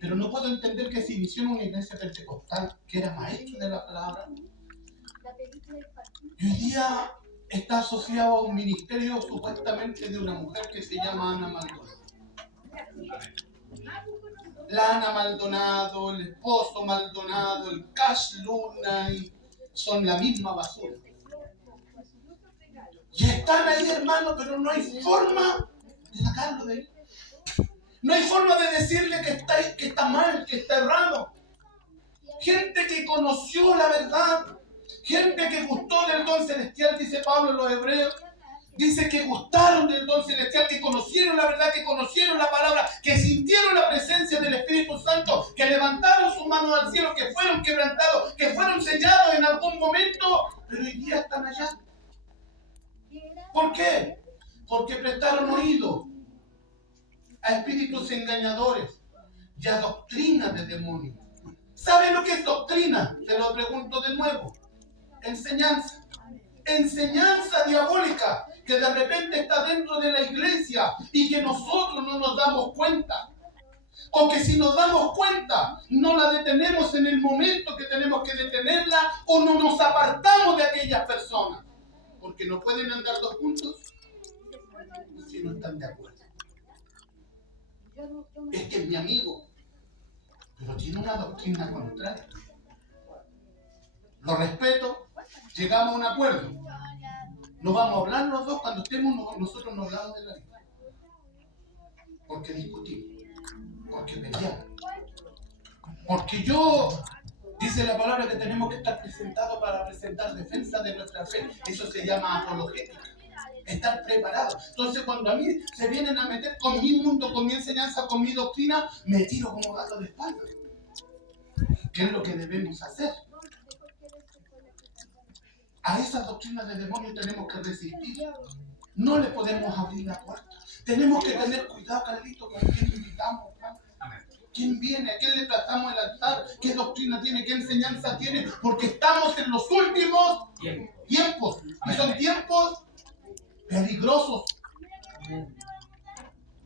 pero no puedo entender que se inició en una iglesia pentecostal que era maestro de la palabra. Y hoy día está asociado a un ministerio supuestamente de una mujer que se llama Ana Maldonado. La Ana Maldonado, el esposo Maldonado, el Cash Luna, y son la misma basura. Y están ahí, hermano, pero no hay forma de sacarlo de él. No hay forma de decirle que está mal, que está errado. Gente que conoció la verdad, gente que gustó del don celestial, dice Pablo en los Hebreos. Dice que gustaron del don celestial, que conocieron la verdad, que conocieron la palabra, que sintieron la presencia del Espíritu Santo, que levantaron sus manos al cielo, que fueron quebrantados, que fueron sellados en algún momento, pero hoy día están allá. ¿Por qué? Porque prestaron oído a espíritus engañadores y a doctrinas de demonios. ¿Sabe lo que es doctrina? Te lo pregunto de nuevo. Enseñanza. Enseñanza diabólica que de repente está dentro de la iglesia y que nosotros no nos damos cuenta. O que si nos damos cuenta, no la detenemos en el momento que tenemos que detenerla o no nos apartamos de aquellas personas. Porque no pueden andar dos juntos si no están de acuerdo. Es que es mi amigo, pero tiene una doctrina contraria. Lo respeto, llegamos a un acuerdo. No vamos a hablar los dos cuando estemos, nosotros no hablamos de la vida. Porque discutimos, porque peleamos. Porque dice la palabra que tenemos que estar presentados para presentar defensa de nuestra fe. Eso se llama apologética. Estar preparados. Entonces, cuando a mí se vienen a meter con mi mundo, con mi enseñanza, con mi doctrina, me tiro como gato de espalda. ¿Qué es lo que debemos hacer? A esas doctrinas de demonios tenemos que resistir. No le podemos abrir la puerta. Tenemos que tener cuidado, Carlito, con quién invitamos. ¿Quién viene? ¿A quién le tratamos el altar? ¿Qué doctrina tiene? ¿Qué enseñanza tiene? Porque estamos en los últimos tiempos. Y son tiempos peligrosos.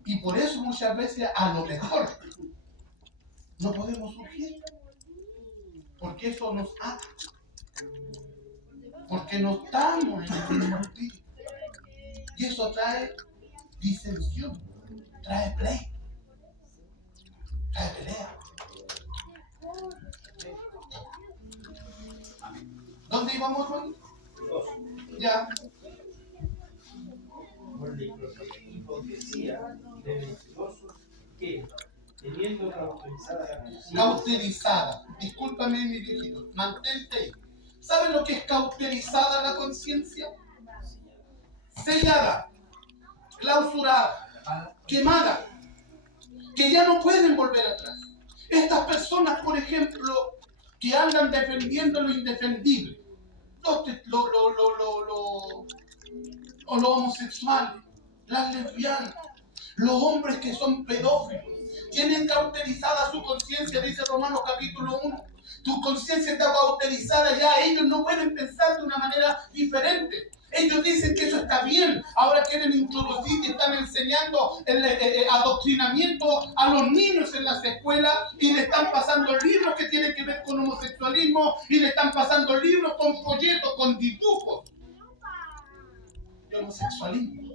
Y por eso muchas veces a lo mejor no podemos surgir. Porque eso nos ata. Porque no estamos en el mismo espíritu. Y eso trae disensión, trae pleito, trae pelea. ¿Dónde íbamos hoy? Ya. Por la hipocresía de mentirosos que, teniendo cauterizada la conciencia. Cauterizada. Discúlpame, mi viejito. Mantente ahí. ¿Saben lo que es cauterizada la conciencia? Sellada, clausurada, quemada, que ya no pueden volver atrás. Estas personas, por ejemplo, que andan defendiendo lo indefendible, los homosexuales, las lesbianas, los hombres que son pedófilos, tienen cauterizada su conciencia, dice Romanos capítulo 1. Tu conciencia está cauterizada ya, ellos no pueden pensar de una manera diferente. Ellos dicen que eso está bien, ahora quieren introducir y están enseñando el adoctrinamiento a los niños en las escuelas y le están pasando libros que tienen que ver con homosexualismo y le están pasando libros con folletos, con dibujos de homosexualismo.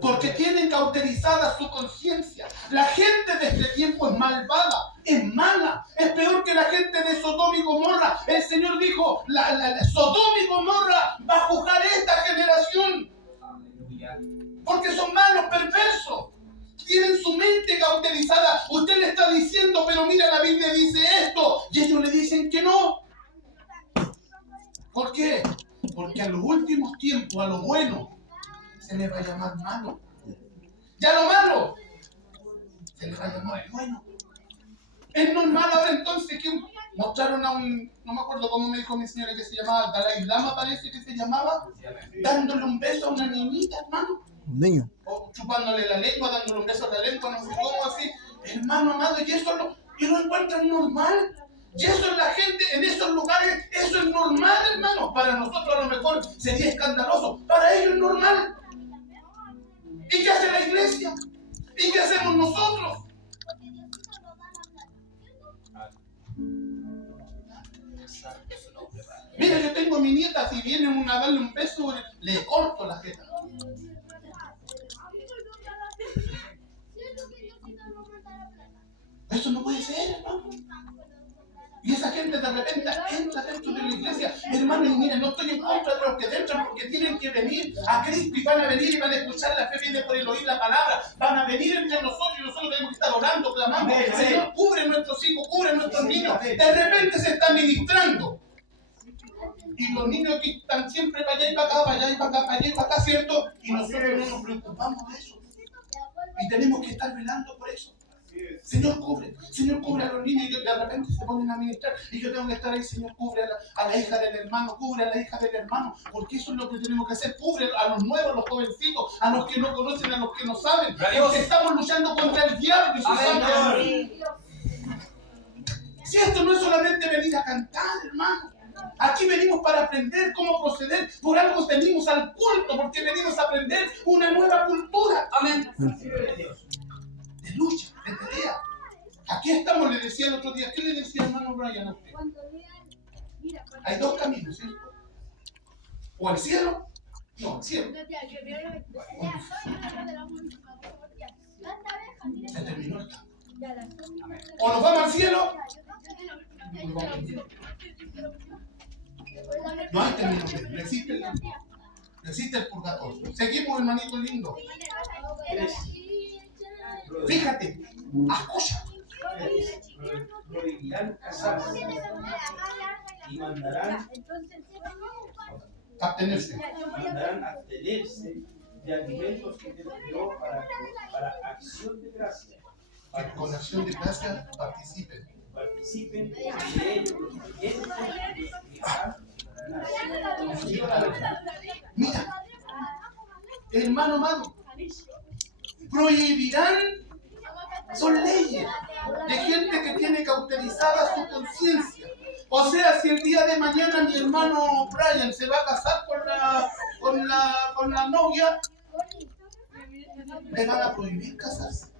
Porque tienen cauterizada su conciencia. La gente de este tiempo es malvada, es mala, es peor que la gente de Sodoma y Gomorra. El Señor dijo, Sodoma y Gomorra va a juzgar esta generación, Aleluya. porque son malos, perversos. Tienen su mente cauterizada. Usted le está diciendo, pero mira, la Biblia dice esto, y ellos le dicen que no. ¿Por qué? Porque a los últimos tiempos, a lo bueno, se le va a llamar malo. Y a lo malo, se le va a llamar bueno. Es normal ahora entonces que mostraron a un, no me acuerdo cómo me dijo mi señora que se llamaba, Dalai Lama parece que se llamaba, dándole un beso a una niñita, hermano. Un niño. O chupándole la lengua, dándole un beso a la lengua, no sé cómo así. Hermano amado, y eso lo encuentran normal. Y eso en la gente, en esos lugares, eso es normal, hermano. Para nosotros a lo mejor sería escandaloso. Para ellos es normal. ¿Y qué hace la iglesia? ¿Y qué hacemos nosotros? Mira, yo tengo a mi nieta, si viene a darle un beso, le corto la jeta. Eso no puede ser, hermano. Y esa gente de repente entra dentro de la iglesia. Hermano, y mire, no estoy en contra de los que entran porque tienen que venir a Cristo y van a venir y van a escuchar. La fe viene por el oír la palabra. Van a venir entre nosotros y nosotros tenemos que estar orando, clamando. Señor, cubre nuestros hijos, cubre nuestros niños. De repente se está ministrando. Y los niños aquí están siempre para allá y para acá, para allá y para acá, para allá y para acá, ¿cierto? Y nosotros no nos preocupamos de eso. Y tenemos que estar velando por eso. Señor, cubre a los niños, y de repente se ponen a ministrar y yo tengo que estar ahí. Señor, cubre a la hija del hermano, cubre a la hija del hermano, porque eso es lo que tenemos que hacer. Cubre a los nuevos, a los jovencitos, a los que no conocen, a los que no saben, porque estamos luchando contra el diablo y sus ángeles. Si esto no es solamente venir a cantar, hermano, aquí venimos para aprender cómo proceder. Por algo venimos al culto, porque venimos a aprender una nueva cultura. Amén. De lucha, de pelea. Aquí estamos, le decía el otro día. ¿Qué le decía hermano Brian a usted? Hay dos caminos, ¿sí? O al cielo, no, al cielo. Se terminó el campo. O nos vamos al cielo, o nos vamos al cielo. No hay término medio, no existe el campo. No existe el purgatorio. Seguimos, hermanito lindo. Fíjate, escucha. Prohibirán casarse y mandarán Abstenerse. de alimentos que te dio para acción de gracia. Que con acción de gracia participen de ellos los pequeños Mira, hermano amado, prohibirán, son leyes de gente que tiene cauterizada su conciencia. O sea, si el día de mañana mi hermano Brian se va a casar con la novia, le van a prohibir casarse,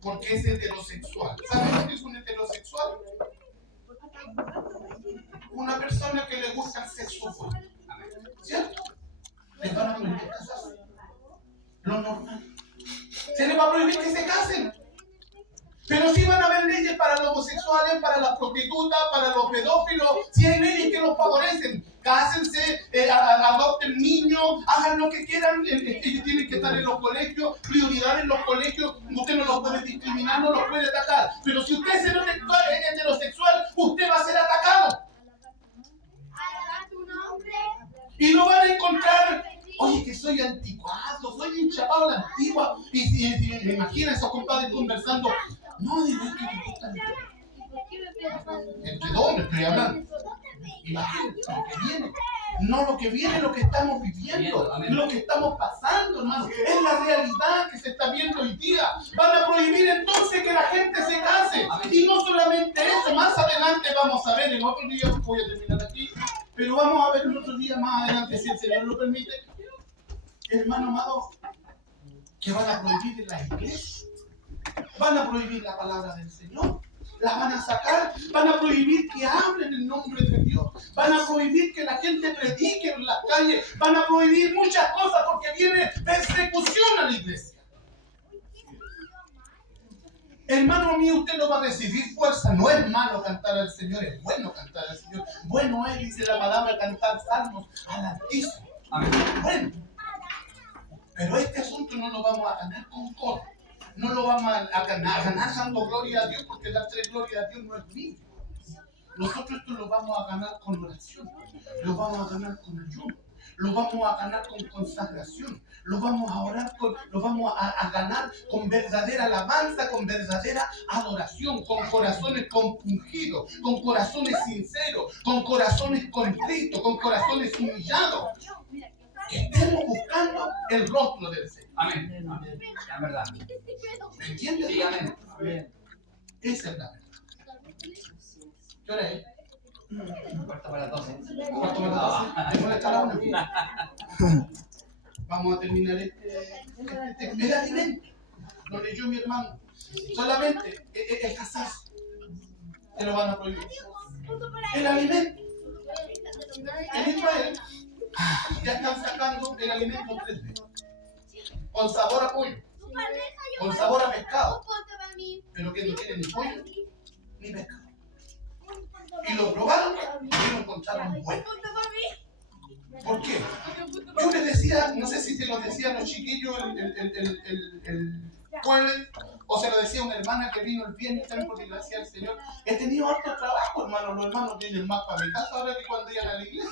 porque es heterosexual. ¿Saben lo que es un heterosexual? Una persona que le gusta el sexo fuerte, ¿cierto? Les van a prohibir casarse. Lo normal. Se les va a prohibir que se casen. Pero sí van a haber leyes para los homosexuales, para las prostitutas, para los pedófilos. Sí hay leyes que los favorecen. Cásense, adopten niños, hagan lo que quieran. Ellos tienen que estar en los colegios, prioridad en los colegios. Usted no los puede discriminar, no los puede atacar. Pero si usted es heterosexual, usted va a ser atacado. Y lo van a encontrar. Oye, que soy anticuado, soy un chapado de la antigua. Y me imagino a esos compadres conversando. No, digo, es que te gustan. ¿Entre dónde estoy hablando? Imagínate lo que viene. No lo que viene, lo que estamos viviendo, lo que estamos pasando, hermano. Es la realidad que se está viendo hoy día. Van a prohibir entonces que la gente se case. Y no solamente eso, más adelante vamos a ver, en otro día, voy a terminar aquí, pero vamos a ver en otro día más adelante, si el Señor lo permite, hermano amado, que van a prohibir en la iglesia. Van a prohibir la palabra del Señor. La van a sacar, van a prohibir que hablen el nombre de Dios, van a prohibir que la gente predique en las calles, van a prohibir muchas cosas porque viene persecución a la iglesia. Hermano mío, usted no va a recibir fuerza. No es malo cantar al Señor, es bueno cantar al Señor. Bueno es, dice la palabra, cantar salmos al Altísimo. Amén. Bueno. Pero este asunto no lo vamos a ganar con coro. No lo vamos a ganar dando gloria a Dios, porque dar tres gloria a Dios no es bíblico. Nosotros esto lo vamos a ganar con oración, lo vamos a ganar con ayuno, lo vamos a ganar con consagración, lo vamos a orar lo vamos a ganar con verdadera alabanza, con verdadera adoración, con corazones compungidos, con corazones sinceros, con corazones contritos, con corazones humillados. Que estemos buscando el rostro del Señor. Amén. Amén. Es verdad. ¿Me entiendes? Sí, amén. Esa es la verdad. ¿Qué hora es? Cuarto para las 12. ¿Cuánto me da? ¿Te molesta la una? Vamos a terminar el alimento. Lo leyó mi hermano. Solamente el casarse. Te lo van a prohibir. El alimento. En Israel ya están sacando el alimento 3D. Con sabor a pollo. Con sabor a pescado. Pero que no tiene ni pollo ni pescado. Y lo probaron y lo encontraron bueno. ¿Por qué? Yo les decía, no sé si se lo decía a los chiquillos el jueves, o se lo decía a una hermana que vino el viernes también, porque le decía al Señor, he tenido harto trabajo, hermano, los hermanos vienen más para mi casa ahora que cuando iban a la iglesia.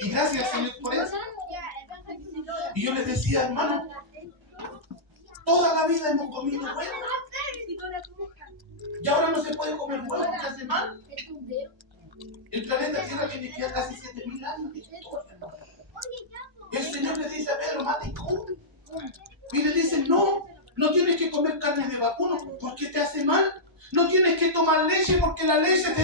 Y gracias, Señor, por eso. Y yo les decía, hermano, toda la vida hemos comido huevo. Y ahora no se puede comer huevo porque hace mal. El planeta Tierra tiene que casi 7.000 años de historia, hermano. Y el Señor le dice a Pedro, mate y come. Y le dice, no tienes que comer carne de vacuno porque te hace mal. No tienes que tomar leche porque la leche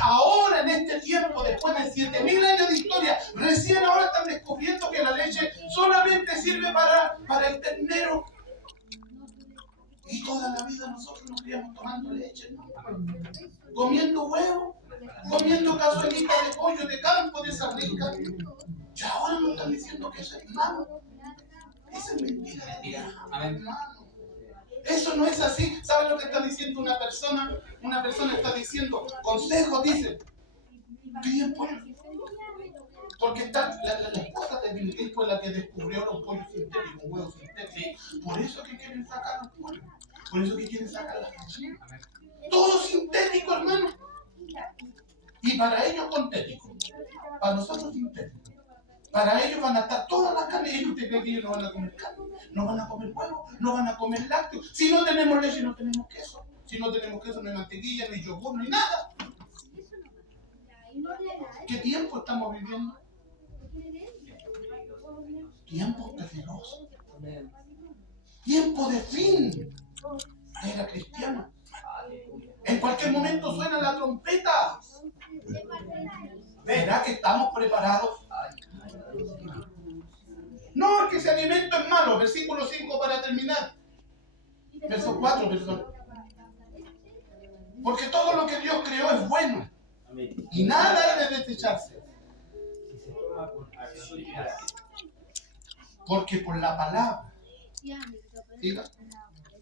ahora en este tiempo, después de 7.000 años de historia, recién ahora están descubriendo que la leche solamente sirve para el ternero. Y toda la vida nosotros nos criamos tomando leche, ¿no? Comiendo huevo, comiendo cazuelita de pollo de campo, de esa rica. Y ahora nos están diciendo que eso es malo. Eso es mentira. Hermano. Eso no es así. ¿Saben lo que está diciendo una persona? Una persona está diciendo, consejo, dice, piden pollo. Porque está la esposa de Bill Gates fue la que descubrió los pollos sintéticos, huevos sintéticos. Por eso que quieren sacar los pollos. Por eso que quieren sacar las gallinas. Todo sintético, hermano. Y para ellos contético. Para nosotros sintético. Para ellos van a estar todas las carnes. ¿Y usted cree que ellos no van a comer carne? No van a comer huevo, no van a comer lácteos. Si no tenemos leche, no tenemos queso. Si no tenemos queso, no hay mantequilla, ni yogur, ni nada. ¿Qué tiempo estamos viviendo? Tiempo peligroso. Tiempo de fin. Era cristiana. En cualquier momento suena la trompeta. ¿Verá que estamos preparados? No, que ese alimento es malo. Versículo 5 para terminar. Verso 4, perdón. Porque todo lo que Dios creó es bueno. Y nada ha de desecharse. Porque por la palabra. ¿Diga?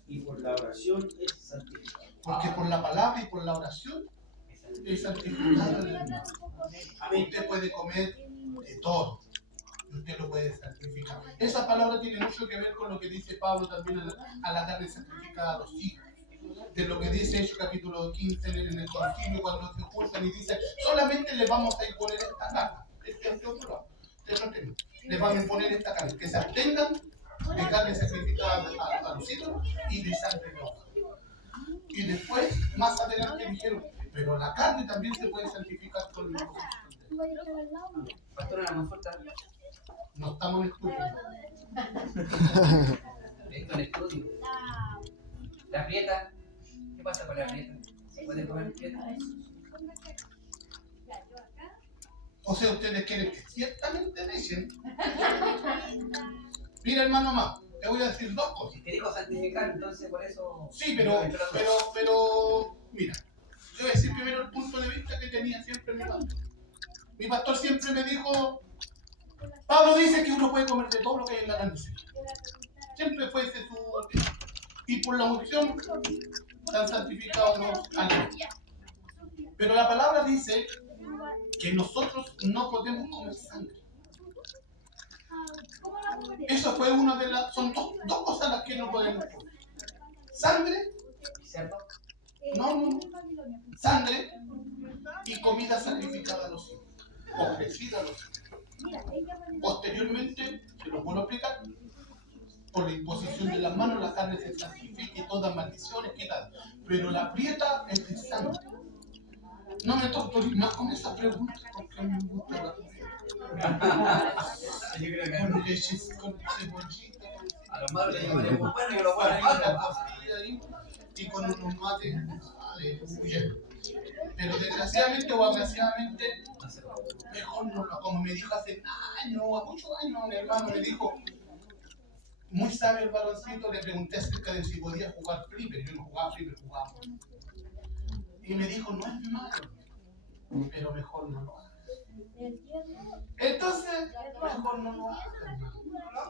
Y por la oración es santificado. Porque por la palabra y por la oración es santificado el hermano. Usted puede comer de todo. Y usted lo puede santificar. Esa palabra tiene mucho que ver con lo que dice Pablo también a la carne sacrificada a los hijos. De lo que dice Hechos capítulo 15 en el concilio cuando se juntan y dice, solamente les vamos a imponer esta carne. Este otro lado. Les vamos a imponer esta carne. Que se abstengan de carne sacrificada a los ídolos y de sangre roja. Y después, más adelante dijeron, pero la carne también se puede santificar con el cosas. Pastor, una consulta. No estamos en estudio. Esto en estudio. La prieta. ¿Qué pasa con la prieta? ¿Se puede comer prieta? O sea, ustedes quieren que ciertamente dejen. Mira, hermano más, te voy a decir dos cosas. Si te dijo santificar, entonces por eso. Sí, pero, mira, yo voy a decir primero el punto de vista que tenía siempre mi pastor. Mi pastor siempre me dijo, Pablo dice que uno puede comer de todo lo que hay en la carne. Siempre fue ese su... y por la unción están santificados los alimentos. Pero la palabra dice que nosotros no podemos comer sangre. Eso fue una de las... Son dos cosas las que no podemos comer. Sangre, ¿Cierto? no, sangre y comida sacrificada a los hijos, ofrecida a los hijos. Posteriormente, se lo puedo explicar, por la imposición de las manos la carne se santifica y todas maldiciones quedan. Pero la prieta es de sangre. No me tortures más con esa pregunta porque a mí me gusta la comida. Yo creo que Con leche, con cebollita. a los malos le llaman bueno y a los buenos malos. Y con unos mates, aleluya. Pero desgraciadamente o agraciadamente, mejor no, como me dijo hace años, a muchos años, un hermano me dijo, muy sabio el varoncito, le pregunté acerca de si podía jugar flipper. Yo no jugaba flipper, jugaba. Y me dijo, no es malo, pero mejor no lo hagas. Entonces, mejor no lo hagas, hermano.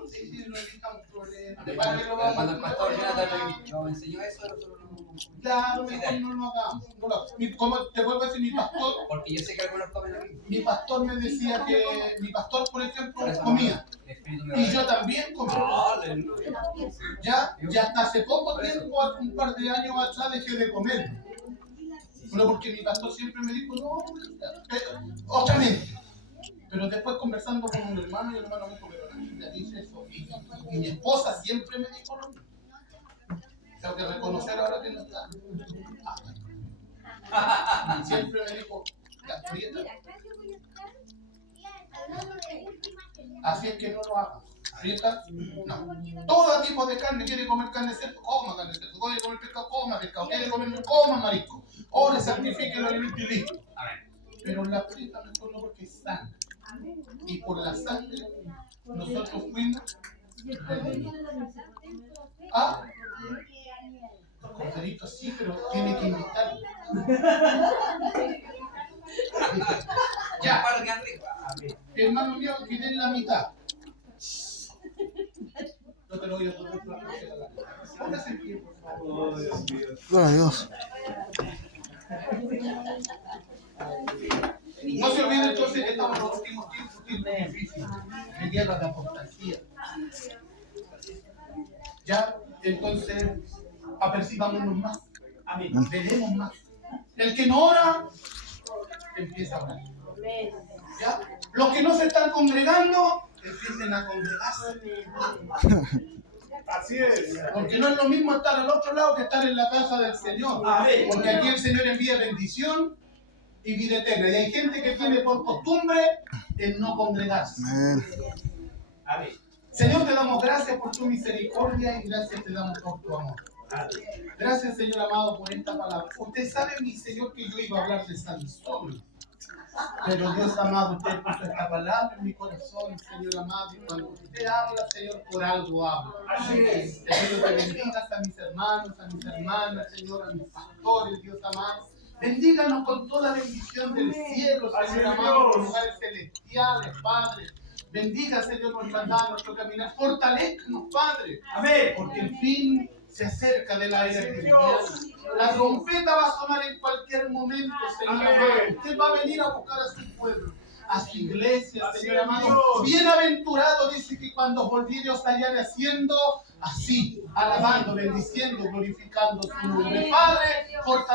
Sí, no evita un problema. ¿Para qué lo vamos a Cuando el pastor hacer? Jonathan nos enseñó eso, nosotros no. Claro, mejor no lo hagamos. No lo hagamos. Como te vuelvo a decir, mi pastor, Porque yo sé que algunos comen aquí. mi pastor me decía que, mi pastor, por ejemplo, comía. El espíritu me Y revela. yo también comía. Aleluya. Ya hasta hace poco tiempo, hace un par de años atrás, dejé de comer. Pero porque mi pastor siempre me dijo, no, otra mente. Pero después conversando con un hermano, y el hermano me dijo, pero la Biblia dice eso. Y mi esposa siempre me dijo lo mismo. Tengo que reconocer ahora que no está. Y siempre me dijo, la prieta. Así es que no lo hagas. Prieta, no. Todo tipo de carne, quiere comer carne cerdo, coma carne cerdo. Quiere comer pescado, coma pescado. Quiere comer, coma marisco. Ore, sacrifique el alimento y listo. Pero la prieta mejor no porque es sangre. Y por la sangre nosotros fuimos redimidos. Ah, los corderitos sí, pero tiene que imitarlo. Ya, Para que arriba. hermano mío, que den la mitad. No te lo voy a poner por la noche. Póngase en pie, por favor. Gloria a Dios. No se olviden entonces que estamos en los últimos tiempos difíciles, de guerra, de apostasía. Ya, entonces, apercibámonos más. Amén. Veremos más. El que no ora, empieza a orar. ¿Ya? Los que no se están congregando, empiecen a congregarse. Así es. Porque no es lo mismo estar al otro lado que estar en la casa del Señor. Amén. Porque aquí el Señor envía bendición y vida eterna. Y hay gente que tiene por costumbre el no congregarse. Amén. Amén. Señor, te damos gracias por tu misericordia y gracias te damos por tu amor. Gracias, Señor amado, por esta palabra. Usted sabe, mi Señor, que yo iba a hablar de Sansón. Pero Dios amado, usted puso esta palabra en mi corazón, Señor amado. Y cuando usted habla, Señor, por algo habla. Así es. Te pido que bendigas a mis hermanos, a mis hermanas, Señor, a mis pastores, Dios amado. Bendíganos con toda bendición del cielo, Señor amado, en los lugares celestiales, Padre. Bendiga, Señor, nuestra andar, nuestro caminar. Fortalézcanos, Padre. Amén. Porque el fin se acerca de la era cristiana. La trompeta va a sonar en cualquier momento, Señor Amén. amado. Usted va a venir a buscar a su pueblo, a su iglesia, Así Señor es, amado. Dios. Bienaventurado dice que cuando volviere os hallaré haciendo así, alabando, bendiciendo, glorificando su nombre. Padre, fortalece.